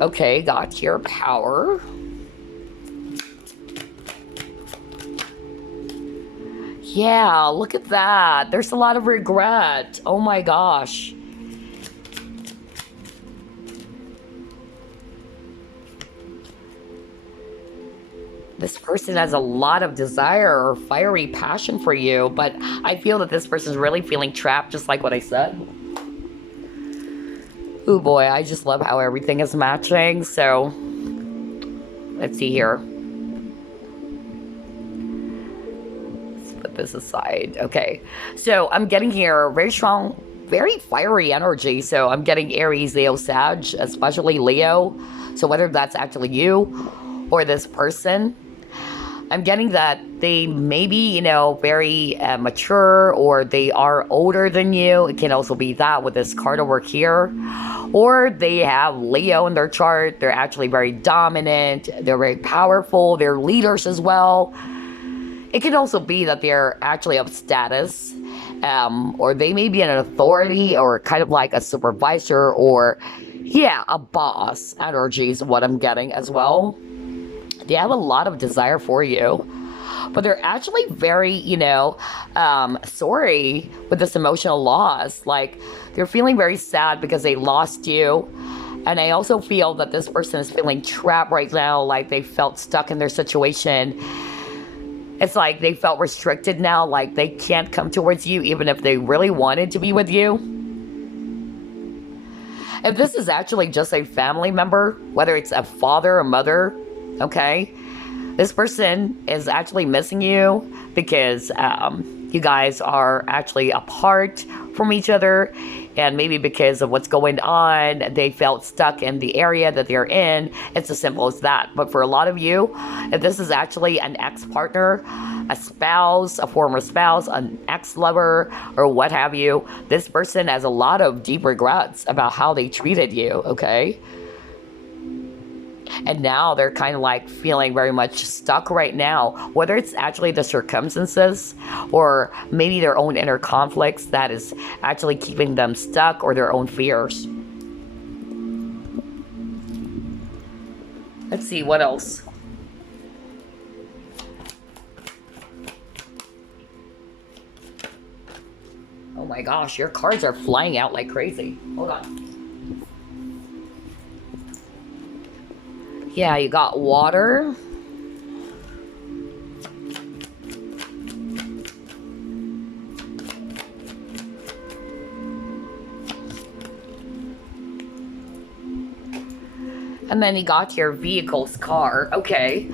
Okay, got your power. Yeah, look at that. There's a lot of regret. Oh my gosh. This person has a lot of desire or fiery passion for you, but I feel that this person's really feeling trapped, just like what I said. Oh boy, I just love how everything is matching. So, let's see here. Let's put this aside. Okay, so I'm getting here very strong, very fiery energy. So I'm getting Aries, Leo, Sag, especially Leo. So whether that's actually you or this person, I'm getting that they may be, you know, very mature, or they are older than you. It can also be that with this card over here. Or they have Leo in their chart. They're actually very dominant. They're very powerful. They're leaders as well. It can also be that they're actually of status. Or they may be an authority or kind of like a supervisor or, yeah, a boss energy is what I'm getting as well. They have a lot of desire for you, but they're actually very, sorry with this emotional loss. Like, they're feeling very sad because they lost you. And I also feel that this person is feeling trapped right now, like they felt stuck in their situation. It's like they felt restricted now, like they can't come towards you even if they really wanted to be with you. If this is actually just a family member, whether it's a father or mother, okay, this person is actually missing you because you guys are actually apart from each other, and maybe because of what's going on, they felt stuck in the area that they're in. It's as simple as that. But for a lot of you, if this is actually an ex-partner, a spouse, a former spouse, an ex-lover, or what have you, this person has a lot of deep regrets about how they treated you, okay? And now they're kind of like feeling very much stuck right now, whether it's actually the circumstances or maybe their own inner conflicts that is actually keeping them stuck, or their own fears. Let's see, what else? Oh my gosh, your cards are flying out like crazy. Hold on. Yeah, you got water. And then you got your vehicle's car. Okay.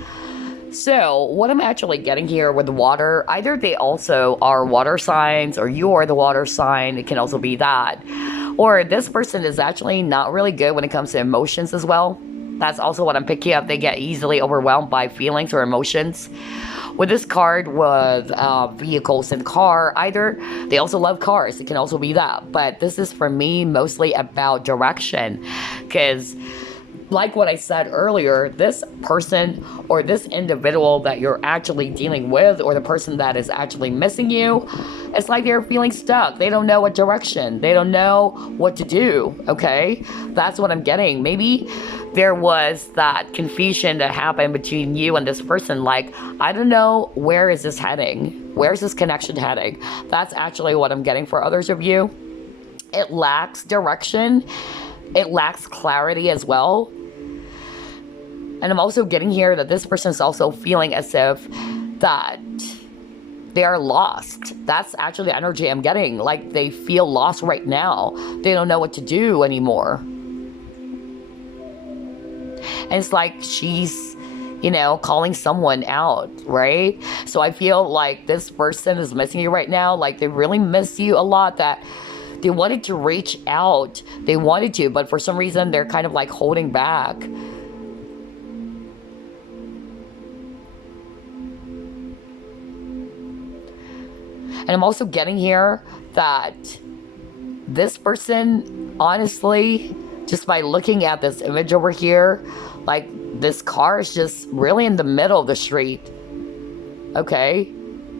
So what I'm actually getting here with the water, either they also are water signs or you are the water sign. It can also be that. Or this person is actually not really good when it comes to emotions as well. That's also what I'm picking up. They get easily overwhelmed by feelings or emotions. With this card, with vehicles and car, either they also love cars. It can also be that. But this is for me mostly about direction. Because like what I said earlier, this person or this individual that you're actually dealing with, or the person that is actually missing you, it's like they're feeling stuck. They don't know what direction. They don't know what to do, okay? That's what I'm getting. Maybe there was that confusion that happened between you and this person. Like, I don't know, where is this heading? Where's this connection heading? That's actually what I'm getting for others of you. It lacks direction. It lacks clarity as well. And I'm also getting here that this person is also feeling as if that they are lost. That's actually the energy I'm getting. Like, they feel lost right now. They don't know what to do anymore. And it's like she's, calling someone out, right? So I feel like this person is missing you right now. Like, they really miss you a lot, that they wanted to reach out. They wanted to, but for some reason, they're kind of like holding back. And I'm also getting here that this person, honestly, just by looking at this image over here, like, this car is just really in the middle of the street. Okay?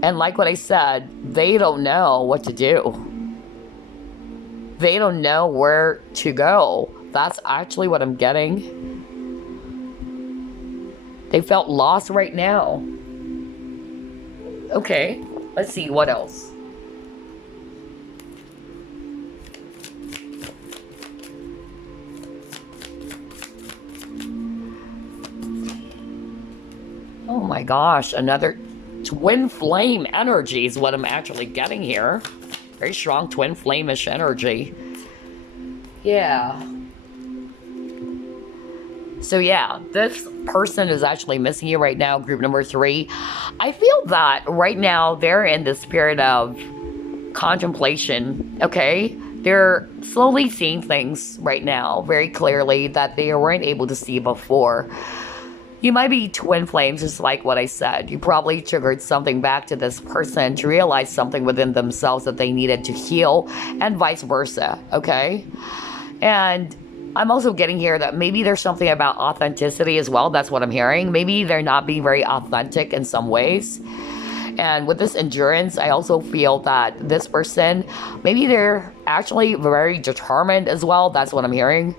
And like what I said, they don't know what to do. They don't know where to go. That's actually what I'm getting. They felt lost right now. Okay, let's see, what else? Oh my gosh, another twin flame energy is what I'm actually getting here. Very strong twin flame-ish energy. Yeah. So yeah, this person is actually missing you right now, group number 3. I feel that right now they're in the spirit of contemplation, okay? They're slowly seeing things right now very clearly that they weren't able to see before. You might be twin flames, just like what I said. You probably triggered something back to this person to realize something within themselves that they needed to heal, and vice versa, okay? And I'm also getting here that maybe there's something about authenticity as well. That's what I'm hearing. Maybe they're not being very authentic in some ways. And with this endurance, I also feel that this person, maybe they're actually very determined as well. That's what I'm hearing.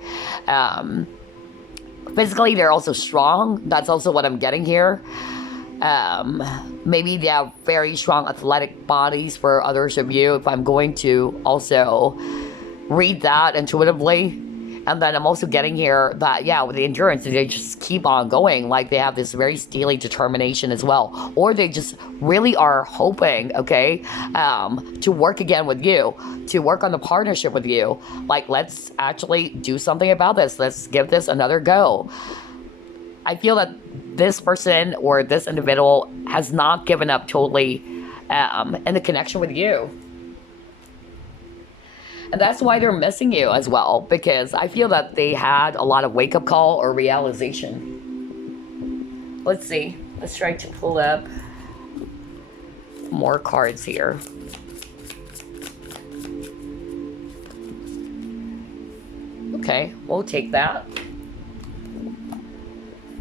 Physically, they're also strong. That's also what I'm getting here. Maybe they have very strong athletic bodies for others of you, if I'm going to also read that intuitively. And then I'm also getting here that, yeah, with the endurance, they just keep on going. Like, they have this very steely determination as well. Or they just really are hoping, okay, to work again with you, to work on the partnership with you. Like, let's actually do something about this. Let's give this another go. I feel that this person or this individual has not given up totally in the connection with you. And that's why they're missing you as well, because I feel that they had a lot of wake-up call or realization. Let's see. Let's try to pull up more cards here. Okay, we'll take that.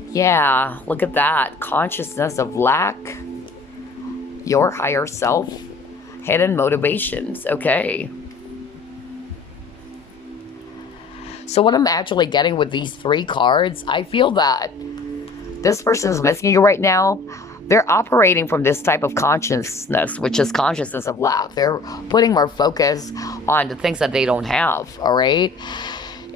Yeah, look at that. Consciousness of lack. Your higher self. Hidden motivations. Okay. So what I'm actually getting with these 3 cards, I feel that this person is missing you right now. They're operating from this type of consciousness, which is consciousness of lack. They're putting more focus on the things that they don't have, all right?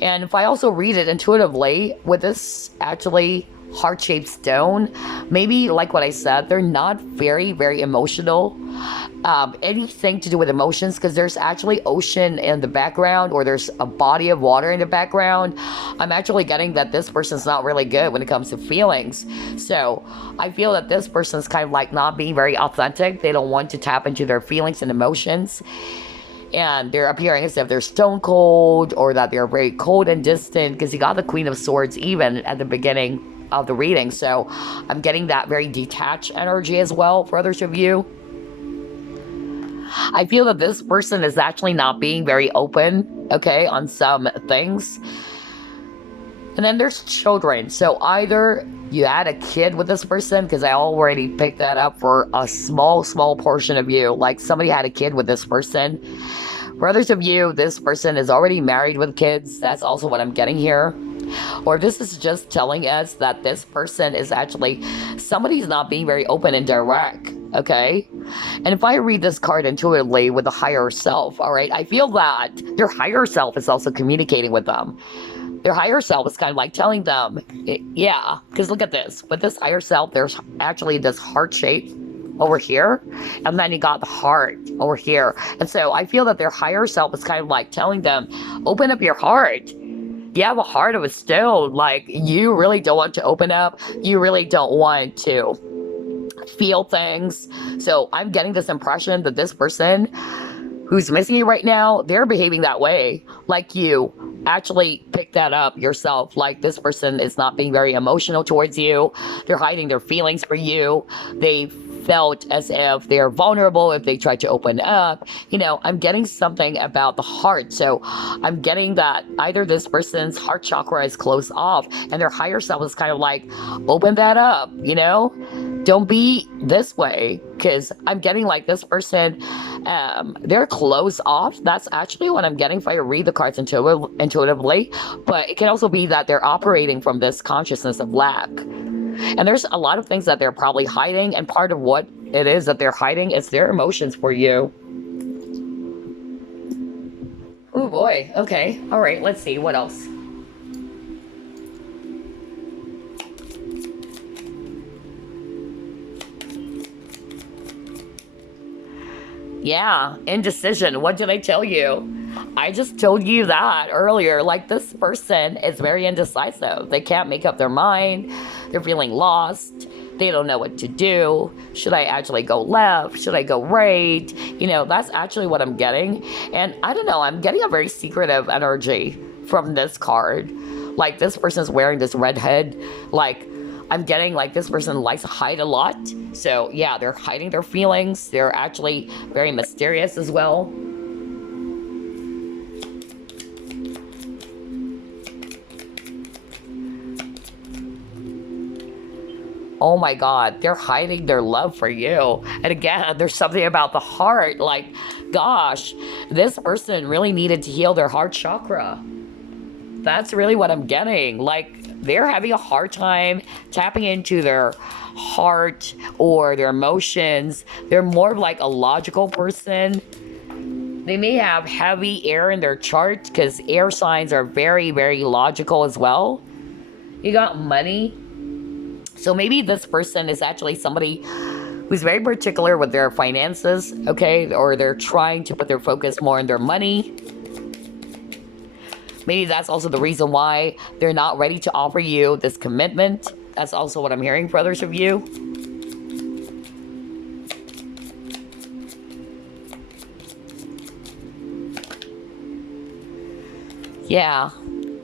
And if I also read it intuitively, with this actually heart-shaped stone, maybe like what I said, they're not very, very emotional. Anything to do with emotions, because there's actually ocean in the background, or there's a body of water in the background. I'm actually getting that this person's not really good when it comes to feelings. So I feel that this person's kind of like not being very authentic. They don't want to tap into their feelings and emotions. And they're appearing as if they're stone cold, or that they're very cold and distant, because you got the Queen of Swords even at the beginning of the reading. So I'm getting that very detached energy as well for others of you. I feel that this person is actually not being very open, okay, on some things. And then there's children. So either you had a kid with this person, because I already picked that up for a small portion of you. Like, somebody had a kid with this person. For others of you, this person is already married with kids. That's also what I'm getting here. Or this is just telling us that this person is actually, somebody's not being very open and direct, okay? And if I read this card intuitively with the higher self, all right, I feel that their higher self is also communicating with them. Their higher self is kind of like telling them, yeah, because look at this. With this higher self, there's actually this heart shape over here, and then you got the heart over here. And so I feel that their higher self is kind of like telling them, open up your heart. You have a heart of a stone. Like, you really don't want to open up. You really don't want to feel things. So I'm getting this impression that this person who's missing you right now, they're behaving that way. Like, you actually pick that up yourself. Like, this person is not being very emotional towards you. They're hiding their feelings for you. They felt as if they're vulnerable if they try to open up. You know, I'm getting something about the heart. So I'm getting that either this person's heart chakra is closed off, and their higher self is kind of like, open that up, you know? Don't be this way. Because I'm getting like this person, they're closed off. That's actually what I'm getting if I read the cards intuitively. But it can also be that they're operating from this consciousness of lack. And there's a lot of things that they're probably hiding, and part of what it is that they're hiding is their emotions for you. Oh boy, okay. All right, let's see, what else? Yeah, indecision. What did I tell you? I just told you that earlier. Like, this person is very indecisive. They can't make up their mind. They're feeling lost. They don't know what to do. Should I actually go left? Should I go right? You know, that's actually what I'm getting. And I don't know, I'm getting a very secretive energy from this card. Like, this person's wearing this red hood. Like, I'm getting like this person likes to hide a lot. So yeah, they're hiding their feelings. They're actually very mysterious as well. Oh my God, they're hiding their love for you. And again, there's something about the heart. Like, gosh, this person really needed to heal their heart chakra. That's really what I'm getting. Like, they're having a hard time tapping into their heart or their emotions. They're more of like a logical person. They may have heavy air in their chart because air signs are very, very logical as well. You got money. So maybe this person is actually somebody who's very particular with their finances, okay? Or they're trying to put their focus more on their money. Maybe that's also the reason why they're not ready to offer you this commitment. That's also what I'm hearing for others of you. Yeah.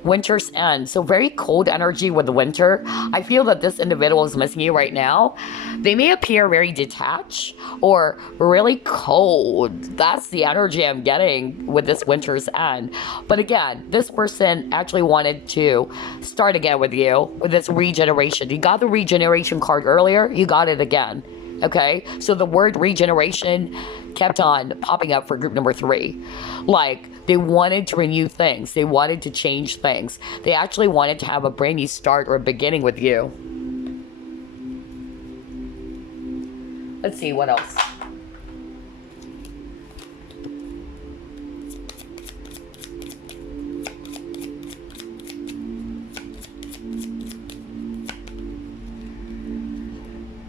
Winter's end. So very cold energy with the winter. I feel that this individual is missing you right now. They may appear very detached or really cold. That's the energy I'm getting with this winter's end. But again, this person actually wanted to start again with you with this regeneration. You got the regeneration card earlier. You got it again. Okay, so the word regeneration kept on popping up for group number 3. Like, they wanted to renew things. They wanted to change things. They actually wanted to have a brand new start or a beginning with you. Let's see, what else?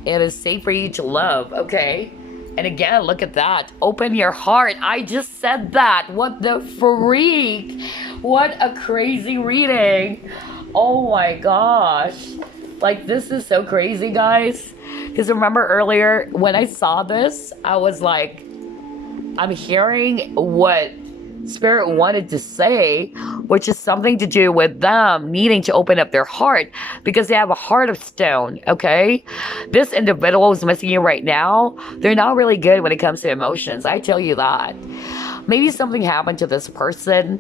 It is safe for you to love. Okay. And again, look at that. Open your heart. I just said that. What the freak? What a crazy reading. Oh my gosh. Like, this is so crazy, guys. Because remember earlier when I saw this, I was like, I'm hearing what Spirit wanted to say, which is something to do with them needing to open up their heart because they have a heart of stone, okay? This individual is missing you right now. They're not really good when it comes to emotions. I tell you that. Maybe something happened to this person.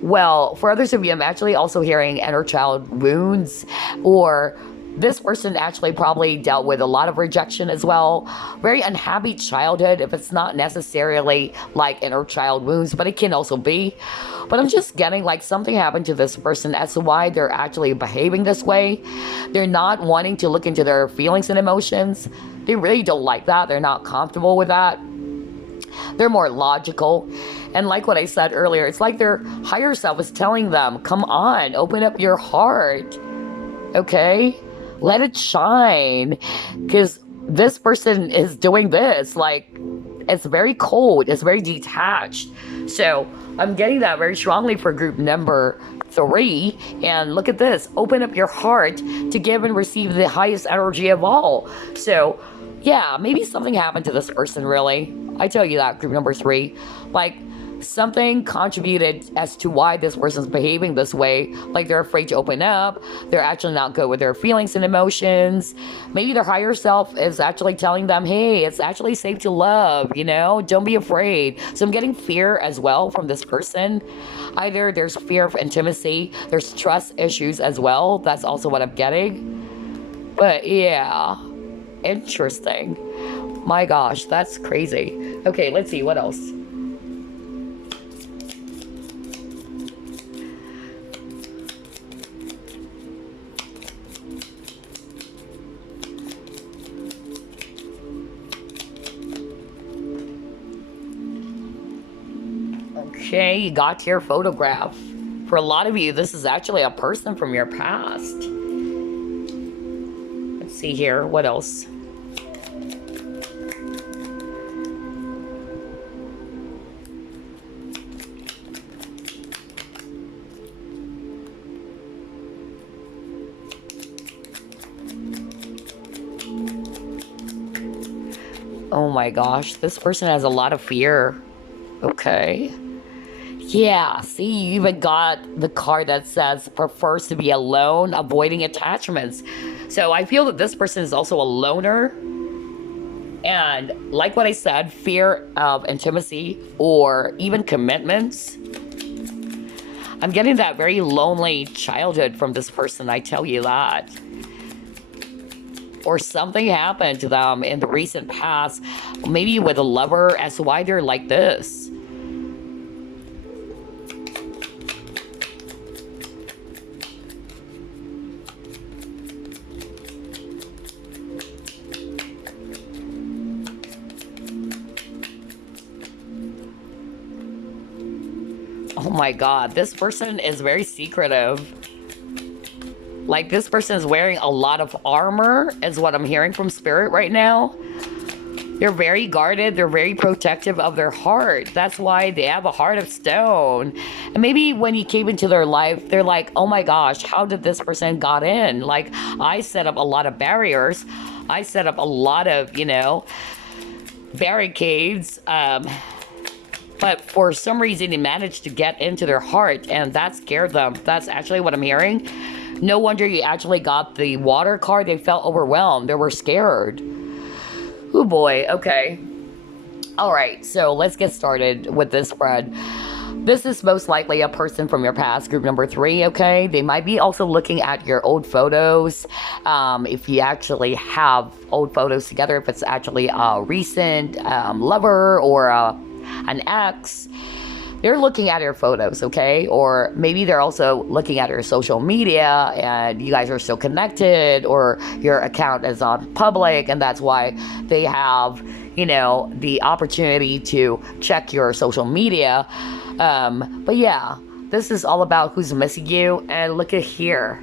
Well, for others of you, I'm actually also hearing inner child wounds, or this person actually probably dealt with a lot of rejection as well. Very unhappy childhood, if it's not necessarily like inner child wounds, but it can also be. But I'm just getting like something happened to this person as to why they're actually behaving this way. They're not wanting to look into their feelings and emotions. They really don't like that. They're not comfortable with that. They're more logical. And like what I said earlier, it's like their higher self is telling them, come on, open up your heart. Okay? Let it shine, because this person is doing this. Like, it's very cold. It's very detached. So I'm getting that very strongly for group number 3. And look at this. Open up your heart to give and receive the highest energy of all. So, yeah, maybe something happened to this person, really. I tell you that, group number 3. Like, something contributed as to why this person's behaving this way. Like, they're afraid to open up. They're actually not good with their feelings and emotions. Maybe their higher self is actually telling them, hey, it's actually safe to love, you know? Don't be afraid. So I'm getting fear as well from this person. Either there's fear of intimacy, there's trust issues as well. That's also what I'm getting. But yeah, interesting. My gosh, that's crazy. Okay, let's see, what else? Okay, you got your photograph. For a lot of you, this is actually a person from your past. Let's see here, what else? Oh my gosh, this person has a lot of fear. Okay. Yeah, see, you even got the card that says prefers to be alone, avoiding attachments. So I feel that this person is also a loner. And like what I said, fear of intimacy or even commitments. I'm getting that very lonely childhood from this person, I tell you that. or something happened to them in the recent past, maybe with a lover, as to why they're like this. Oh my god, this person is very secretive. Like, this person is wearing a lot of armor, is what I'm hearing from Spirit right now. They're very guarded. They're very protective of their heart. That's why they have a heart of stone. And maybe when he came into their life, they're like, oh my gosh, how did this person got in? Like, I set up a lot of barriers. I set up a lot of, you know, barricades. But for some reason, he managed to get into their heart, and that scared them. That's actually what I'm hearing. No wonder you actually got the water card. They felt overwhelmed. They were scared. Oh boy, okay. All right, so let's get started with this spread. This is most likely a person from your past, group number 3, okay? They might be also looking at your old photos. If you actually have old photos together, if it's actually a recent lover or an ex, they're looking at your photos, okay? Or maybe they're also looking at your social media and you guys are still connected, or your account is on public and that's why they have, you know, the opportunity to check your social media. But yeah, this is all about who's missing you. And look at here.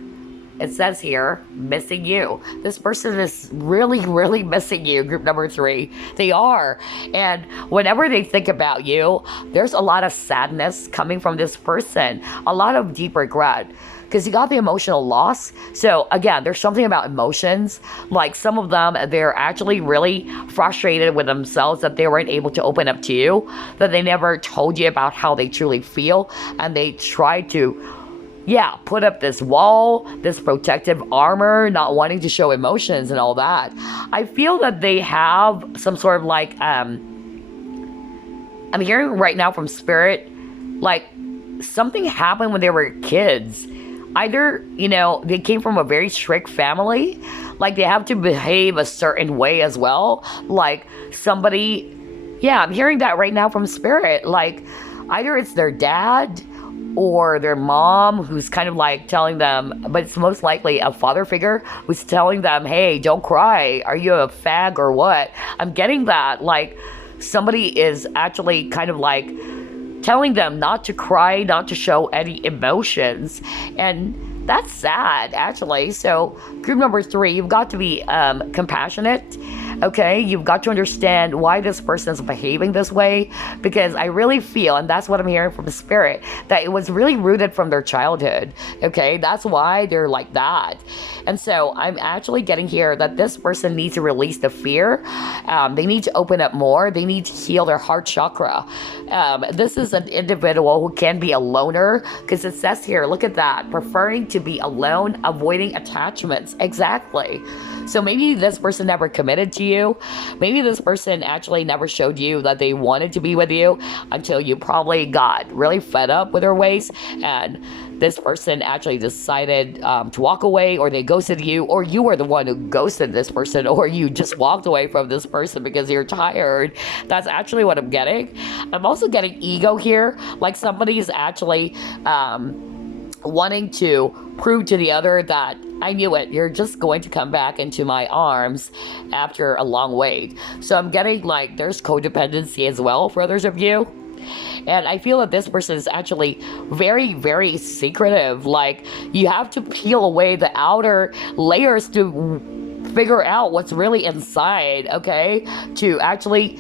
It says here, missing you. This person is really, really missing you, group number 3. They are. And whenever they think about you, there's a lot of sadness coming from this person. A lot of deep regret. Because you got the emotional loss. So again, there's something about emotions. Like, some of them, they're actually really frustrated with themselves that they weren't able to open up to you. That they never told you about how they truly feel. And they tried to, yeah, put up this wall, this protective armor, not wanting to show emotions and all that. I feel that they have some sort of like, I'm hearing right now from Spirit, like something happened when they were kids. Either, you know, they came from a very strict family, like they have to behave a certain way as well. Like somebody, yeah, I'm hearing that right now from Spirit. Like either it's their dad or their mom who's kind of like telling them, but it's most likely a father figure who's telling them, hey, don't cry. Are you a fag or what? I'm getting that. Like somebody is actually kind of like telling them not to cry, not to show any emotions. And that's sad, actually. So group number 3, you've got to be compassionate. Okay, you've got to understand why this person is behaving this way, because I really feel, and that's what I'm hearing from the Spirit, that it was really rooted from their childhood. Okay, that's why they're like that. And so I'm actually getting here that this person needs to release the fear. They need to open up more. They need to heal their heart chakra. This is an individual who can be a loner, because it says here, look at that, preferring to be alone, avoiding attachments. Exactly. So maybe this person never committed to you. Maybe this person actually never showed you that they wanted to be with you until you probably got really fed up with their ways, and this person actually decided to walk away, or they ghosted you, or you were the one who ghosted this person, or you just walked away from this person because you're tired. That's actually what I'm getting. I'm also getting ego here, like somebody's actually wanting to prove to the other that I knew it. You're just going to come back into my arms after a long wait. So I'm getting like there's codependency as well for others of you. And I feel that this person is actually very, very secretive. Like you have to peel away the outer layers to figure out what's really inside, okay? To actually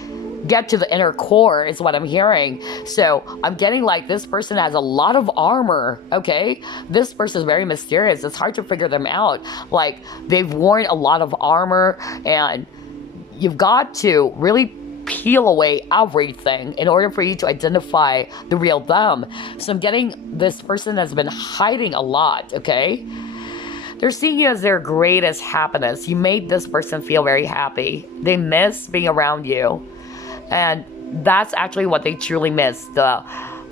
get to the inner core is what I'm hearing. So I'm getting like this person has a lot of armor, okay? This person is very mysterious. It's hard to figure them out. Like they've worn a lot of armor, and you've got to really peel away everything in order for you to identify the real them. So I'm getting this person has been hiding a lot, okay? They're seeing you as their greatest happiness. You made this person feel very happy. They miss being around you. And that's actually what they truly miss. The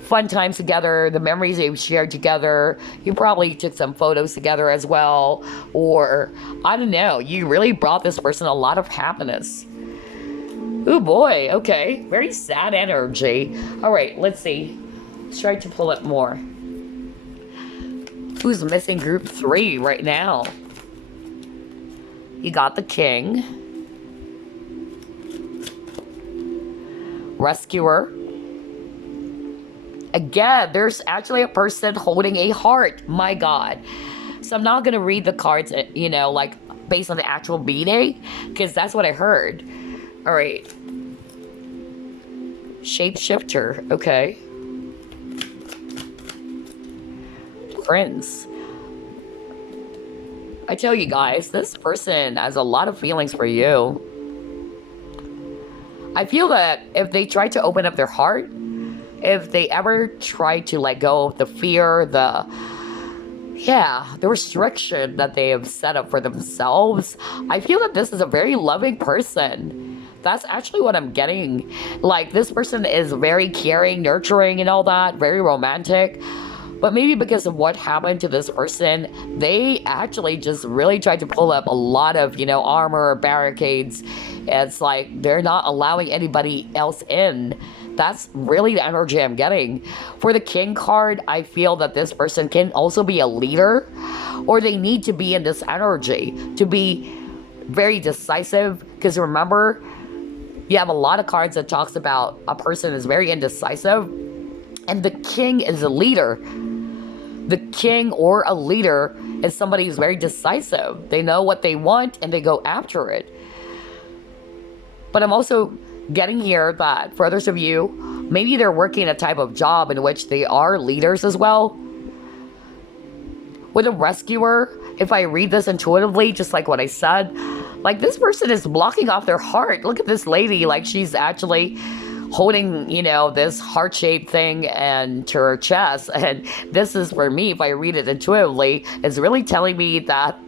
fun times together, the memories they've shared together. You probably took some photos together as well. Or, I don't know, you really brought this person a lot of happiness. Oh boy, okay. Very sad energy. All right, let's see. Let's try to pull up more. Who's missing group 3 right now? You got the king. Rescuer. Again, there's actually a person holding a heart. My God. So I'm not going to read the cards, you know, like based on the actual meaning, because that's what I heard. All right. Shapeshifter. Okay. Prince. I tell you guys, this person has a lot of feelings for you. I feel that if they try to open up their heart, if they ever try to let go of the fear, the restriction that they have set up for themselves, I feel that this is a very loving person. That's actually what I'm getting. Like, this person is very caring, nurturing, and all that, very romantic. But maybe because of what happened to this person, they actually just really tried to pull up a lot of, you know, armor or barricades. It's like they're not allowing anybody else in. That's really the energy I'm getting. For the king card, I feel that this person can also be a leader, or they need to be in this energy to be very decisive. Because remember, you have a lot of cards that talks about a person is very indecisive, and the king is a leader. The king or a leader is somebody who's very decisive. They know what they want and they go after it. But I'm also getting here that for others of you, maybe they're working a type of job in which they are leaders as well. With a rescuer, if I read this intuitively, just like what I said, like this person is blocking off their heart. Look at this lady, like she's actually holding, you know, this heart-shaped thing and to her chest. And this is, for me, if I read it intuitively, it's really telling me that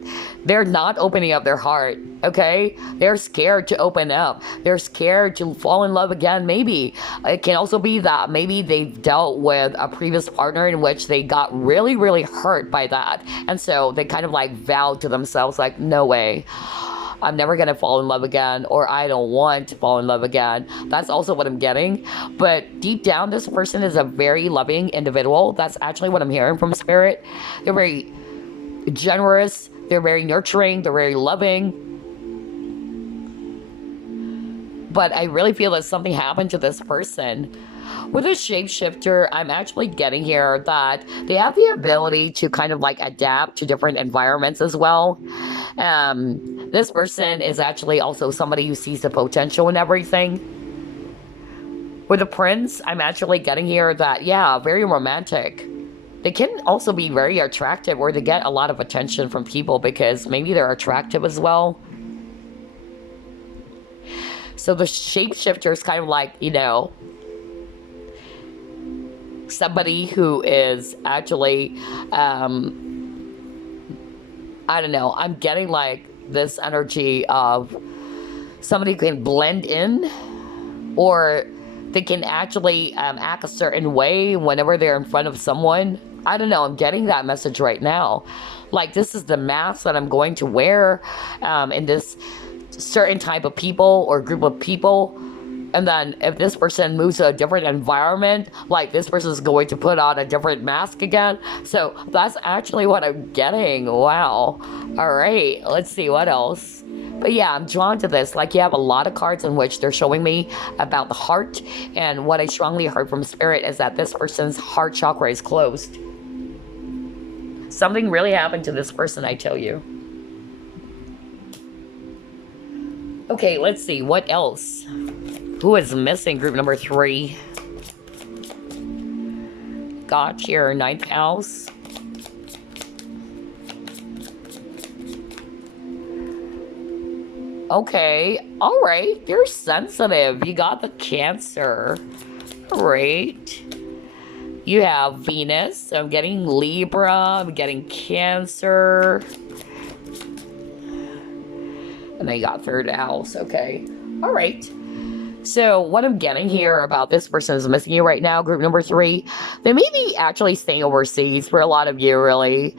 they're not opening up their heart, okay? They're scared to open up. They're scared to fall in love again, maybe. It can also be that maybe they've dealt with a previous partner in which they got really, really hurt by that. And so they kind of like vowed to themselves, like, no way. I'm never going to fall in love again, or I don't want to fall in love again. That's also what I'm getting. But deep down, this person is a very loving individual. That's actually what I'm hearing from Spirit. They're very generous. They're very nurturing. They're very loving. But I really feel that something happened to this person. With a shapeshifter, I'm actually getting here that they have the ability to kind of like adapt to different environments as well. This person is actually also somebody who sees the potential in everything. With a prince, I'm actually getting here that, yeah, very romantic. They can also be very attractive, or they get a lot of attention from people because maybe they're attractive as well. So the shapeshifter is kind of like, you know, somebody who is actually, I don't know, I'm getting like this energy of somebody who can blend in, or they can actually act a certain way whenever they're in front of someone. I don't know, I'm getting that message right now. Like, this is the mask that I'm going to wear in this certain type of people or group of people. And then if this person moves to a different environment, like this person is going to put on a different mask again. So that's actually what I'm getting. Wow. All right, let's see what else. But yeah, I'm drawn to this. Like, you have a lot of cards in which they're showing me about the heart. And what I strongly heard from Spirit is that this person's heart chakra is closed. Something really happened to this person, I tell you. Okay, let's see. What else? Who is missing? Group number 3. Got your 9th house. Okay, all right. You're sensitive. You got the Cancer. Great. You have Venus. I'm getting Libra. I'm getting Cancer. And then you got 3rd house. Okay. All right. So what I'm getting here about this person who's missing you right now, group number 3, they may be actually staying overseas for a lot of you, really.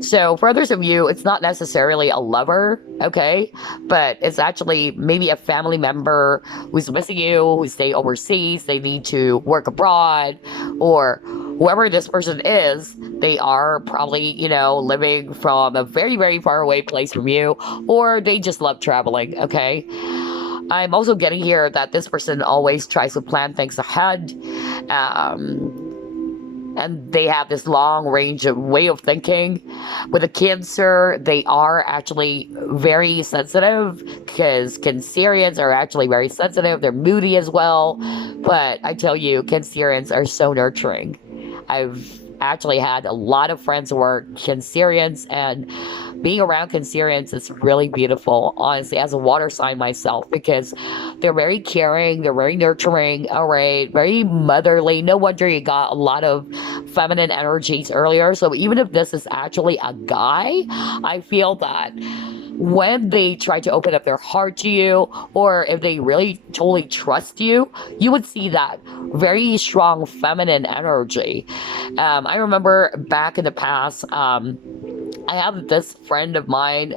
So for others of you, it's not necessarily a lover, okay? But it's actually maybe a family member who's missing you, who stay overseas, they need to work abroad, or whoever this person is, they are probably, living from a very, very far away place from you, or they just love traveling, okay? I'm also getting here that this person always tries to plan things ahead. And they have this long range of way of thinking. With a Cancer, they are actually very sensitive because Cancerians are actually very sensitive. They're moody as well. But I tell you, Cancerians are so nurturing. I've actually had a lot of friends who are Cancerians, and being around Cancerians is really beautiful, honestly, as a water sign myself, because they're very caring, they're very nurturing, all right, very motherly. No wonder you got a lot of feminine energies earlier. So even if this is actually a guy, I feel that when they try to open up their heart to you, or if they really totally trust you, you would see that very strong feminine energy. I remember back in the past, I have this friend of mine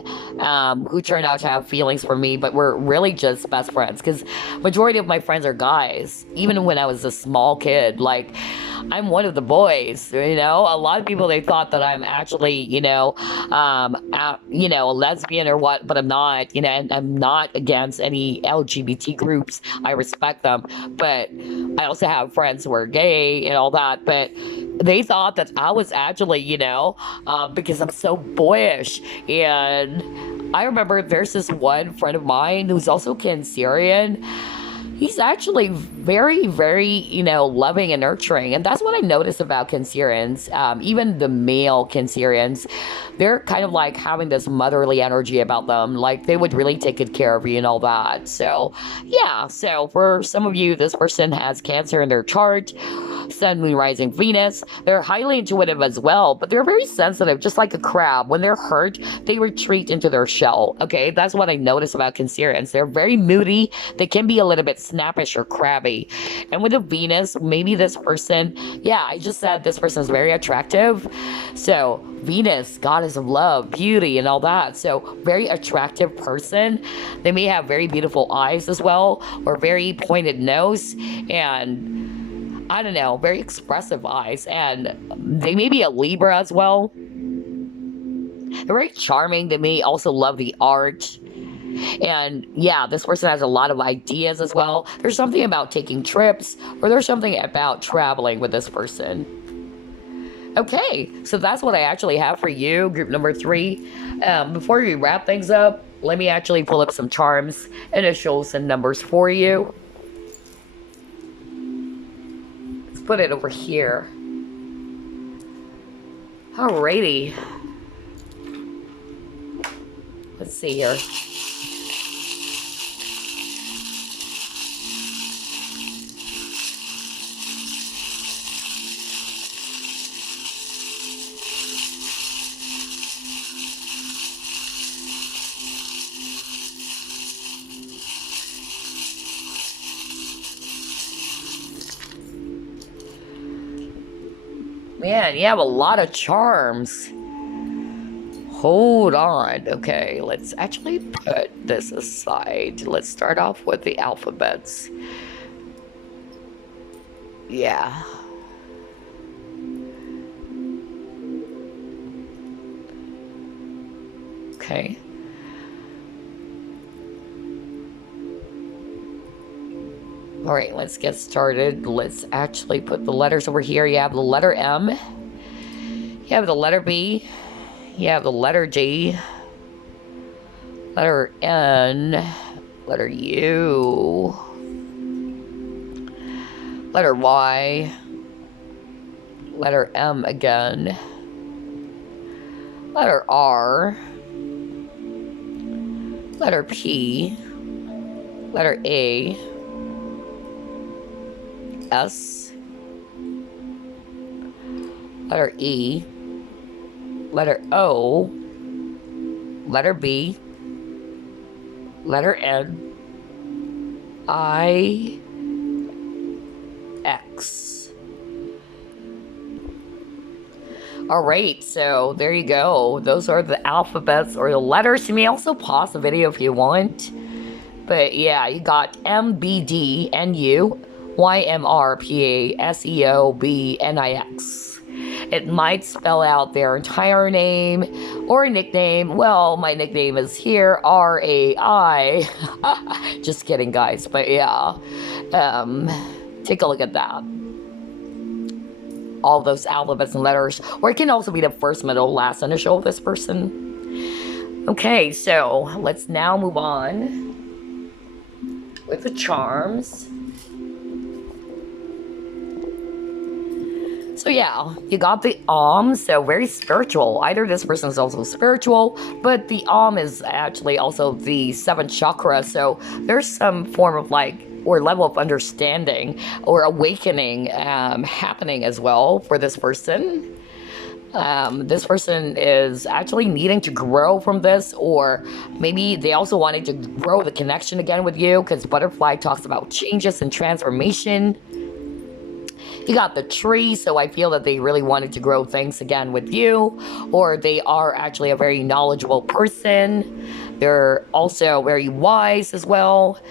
who turned out to have feelings for me, but we're really just best friends because majority of my friends are guys. Even when I was a small kid, like I'm one of the boys. A lot of people, they thought that I'm actually, a lesbian or what, but I'm not. And I'm not against any LGBT groups. I respect them, but I also have friends who are gay and all that, but they thought that I was actually, because I'm so boyish. And I remember there's this one friend of mine who's also Cancerian. He's actually very, very, loving and nurturing. And that's what I noticed about Cancerians. Even the male Cancerians, they're kind of like having this motherly energy about them. Like they would really take good care of you and all that. So, yeah. So for some of you, this person has Cancer in their chart. Sun, Moon, Rising, Venus. They're highly intuitive as well, but they're very sensitive, just like a crab. When they're hurt, they retreat into their shell. Okay, that's what I notice about Cancerians. They're very moody. They can be a little bit snappish or crabby. And with a Venus, maybe this person, yeah, I just said this person is very attractive. So Venus, goddess of love, beauty, and all that. So very attractive person. They may have very beautiful eyes as well, or very pointed nose, and I don't know, very expressive eyes, and they may be a Libra as well. They're very charming. They may also love the art. And yeah, this person has a lot of ideas as well. There's something about taking trips, or there's something about traveling with this person. Okay, so that's what I actually have for you, group number 3. Before we wrap things up, let me actually pull up some charms, initials, and numbers for you. Put it over here. Alrighty. Let's see here. Man, you have a lot of charms. Hold on. Okay, let's actually put this aside. Let's start off with the alphabets. Yeah. Okay. All right, let's get started. Let's actually put the letters over here. You have the letter M. You have the letter B. You have the letter G. Letter N. Letter U. Letter Y. Letter M again. Letter R. Letter P. Letter A. S, letter E, letter O, letter B, letter N, I X. Alright, so there you go. Those are the alphabets or the letters. You may also pause the video if you want. But yeah, you got MBDNU, YMRPASEOBNIX. It might spell out their entire name or nickname. Well, my nickname is here, RAI. Just kidding, guys. But yeah, take a look at that. All those alphabets and letters, or it can also be the first, middle, last initial of this person. Okay, so let's now move on with the charms. So yeah, you got the so very spiritual. Either this person is also spiritual, but the is actually also the 7th chakra, so there's some form of or level of understanding or awakening happening as well for this person. This person is actually needing to grow from this, or maybe they also wanted to grow the connection again with you, because butterfly talks about changes and transformation. You got the tree, so I feel that they really wanted to grow things again with you, or they are actually a very knowledgeable person. They're also very wise as well.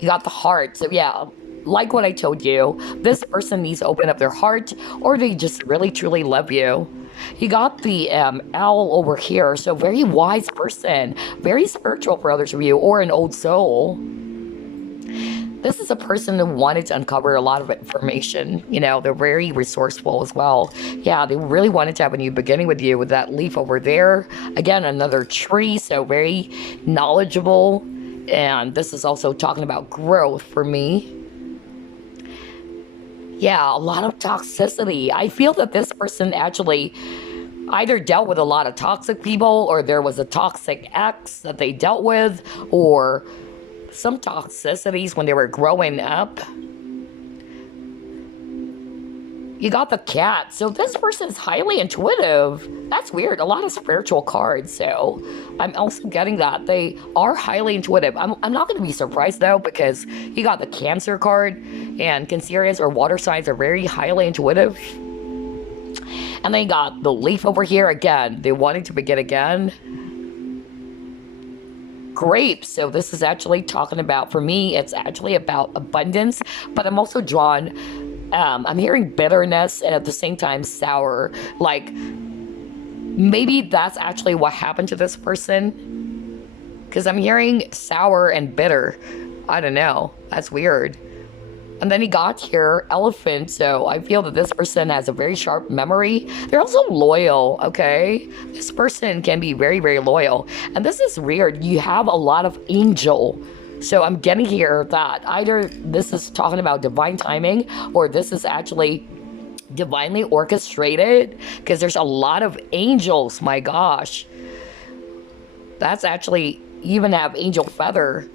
You got the heart, so yeah, like what I told you, this person needs to open up their heart, or they just really truly love you. You got the owl over here, so very wise person, very spiritual for others of you, or an old soul. This is a person who wanted to uncover a lot of information. You know, they're very resourceful as well. Yeah, they really wanted to have a new beginning with you, with that leaf over there. Again, another tree, so very knowledgeable. And this is also talking about growth for me. Yeah, a lot of toxicity. I feel that this person actually either dealt with a lot of toxic people, or there was a toxic ex that they dealt with, or some toxicities when they were growing up. You got the cat, so this person is highly intuitive. That's weird, a lot of spiritual cards, so I'm also getting that they are highly intuitive. I'm not going to be surprised though, because you got the Cancer card, and Cancerians or water signs are very highly intuitive. And then you got the leaf over here again, they wanting to begin again. Grapes, so this is actually talking about, for me, it's actually about abundance, but I'm also drawn, I'm hearing bitterness and at the same time sour, like maybe that's actually what happened to this person, because I'm hearing sour and bitter. I don't know, that's weird. And then he got here, elephant, so I feel that this person has a very sharp memory. They're also loyal, okay? This person can be very, very loyal. And this is weird, you have a lot of angel. So I'm getting here that either this is talking about divine timing, or this is actually divinely orchestrated, because there's a lot of angels, my gosh. That's actually, even have angel feather.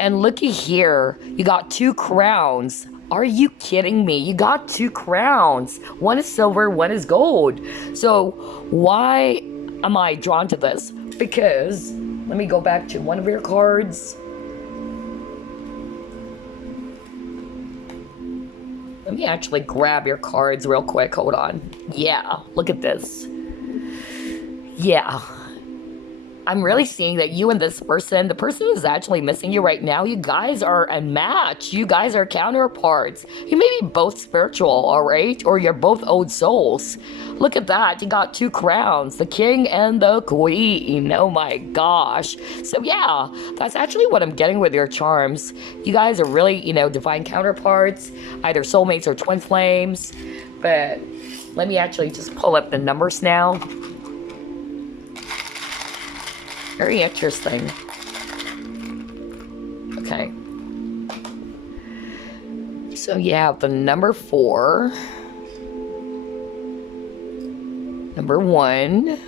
And looky here, you got 2 crowns. Are you kidding me? You got 2 crowns. One is silver, one is gold. So why am I drawn to this? Because, let me go back to one of your cards. Let me actually grab your cards real quick, hold on. Yeah, look at this. Yeah. I'm really seeing that you and this person, the person who's actually missing you right now, you guys are a match. You guys are counterparts. You may be both spiritual, all right? Or you're both old souls. Look at that. You got 2 crowns, the king and the queen. Oh my gosh. So yeah, that's actually what I'm getting with your charms. You guys are really, you know, divine counterparts, either soulmates or twin flames. But let me actually just pull up the numbers now. Very interesting. Okay. So yeah, the number 4. Number 1.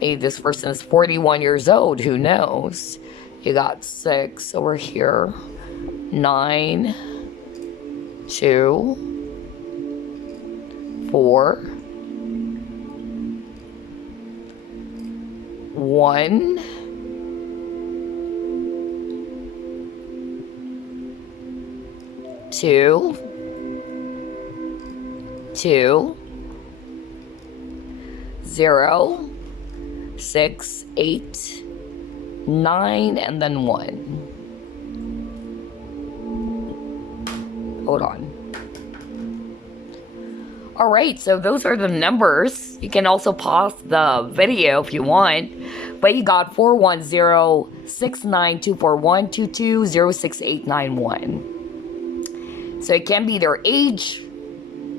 Maybe this person is 41 years old, who knows? You got 6 over here. 9. 2. 4. 1. 2, 2, 0, 6, 8, 9, and then 1. Hold on. Alright, so those are the numbers. You can also pause the video if you want. But you got 410-6924122068891. So it can be their age,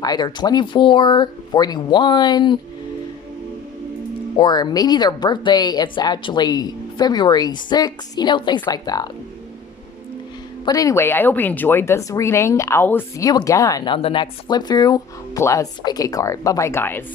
either 24, 41, or maybe their birthday, it's actually February 6th, you know, things like that. But anyway, I hope you enjoyed this reading. I will see you again on the next flip through plus pick a card. Bye bye, guys.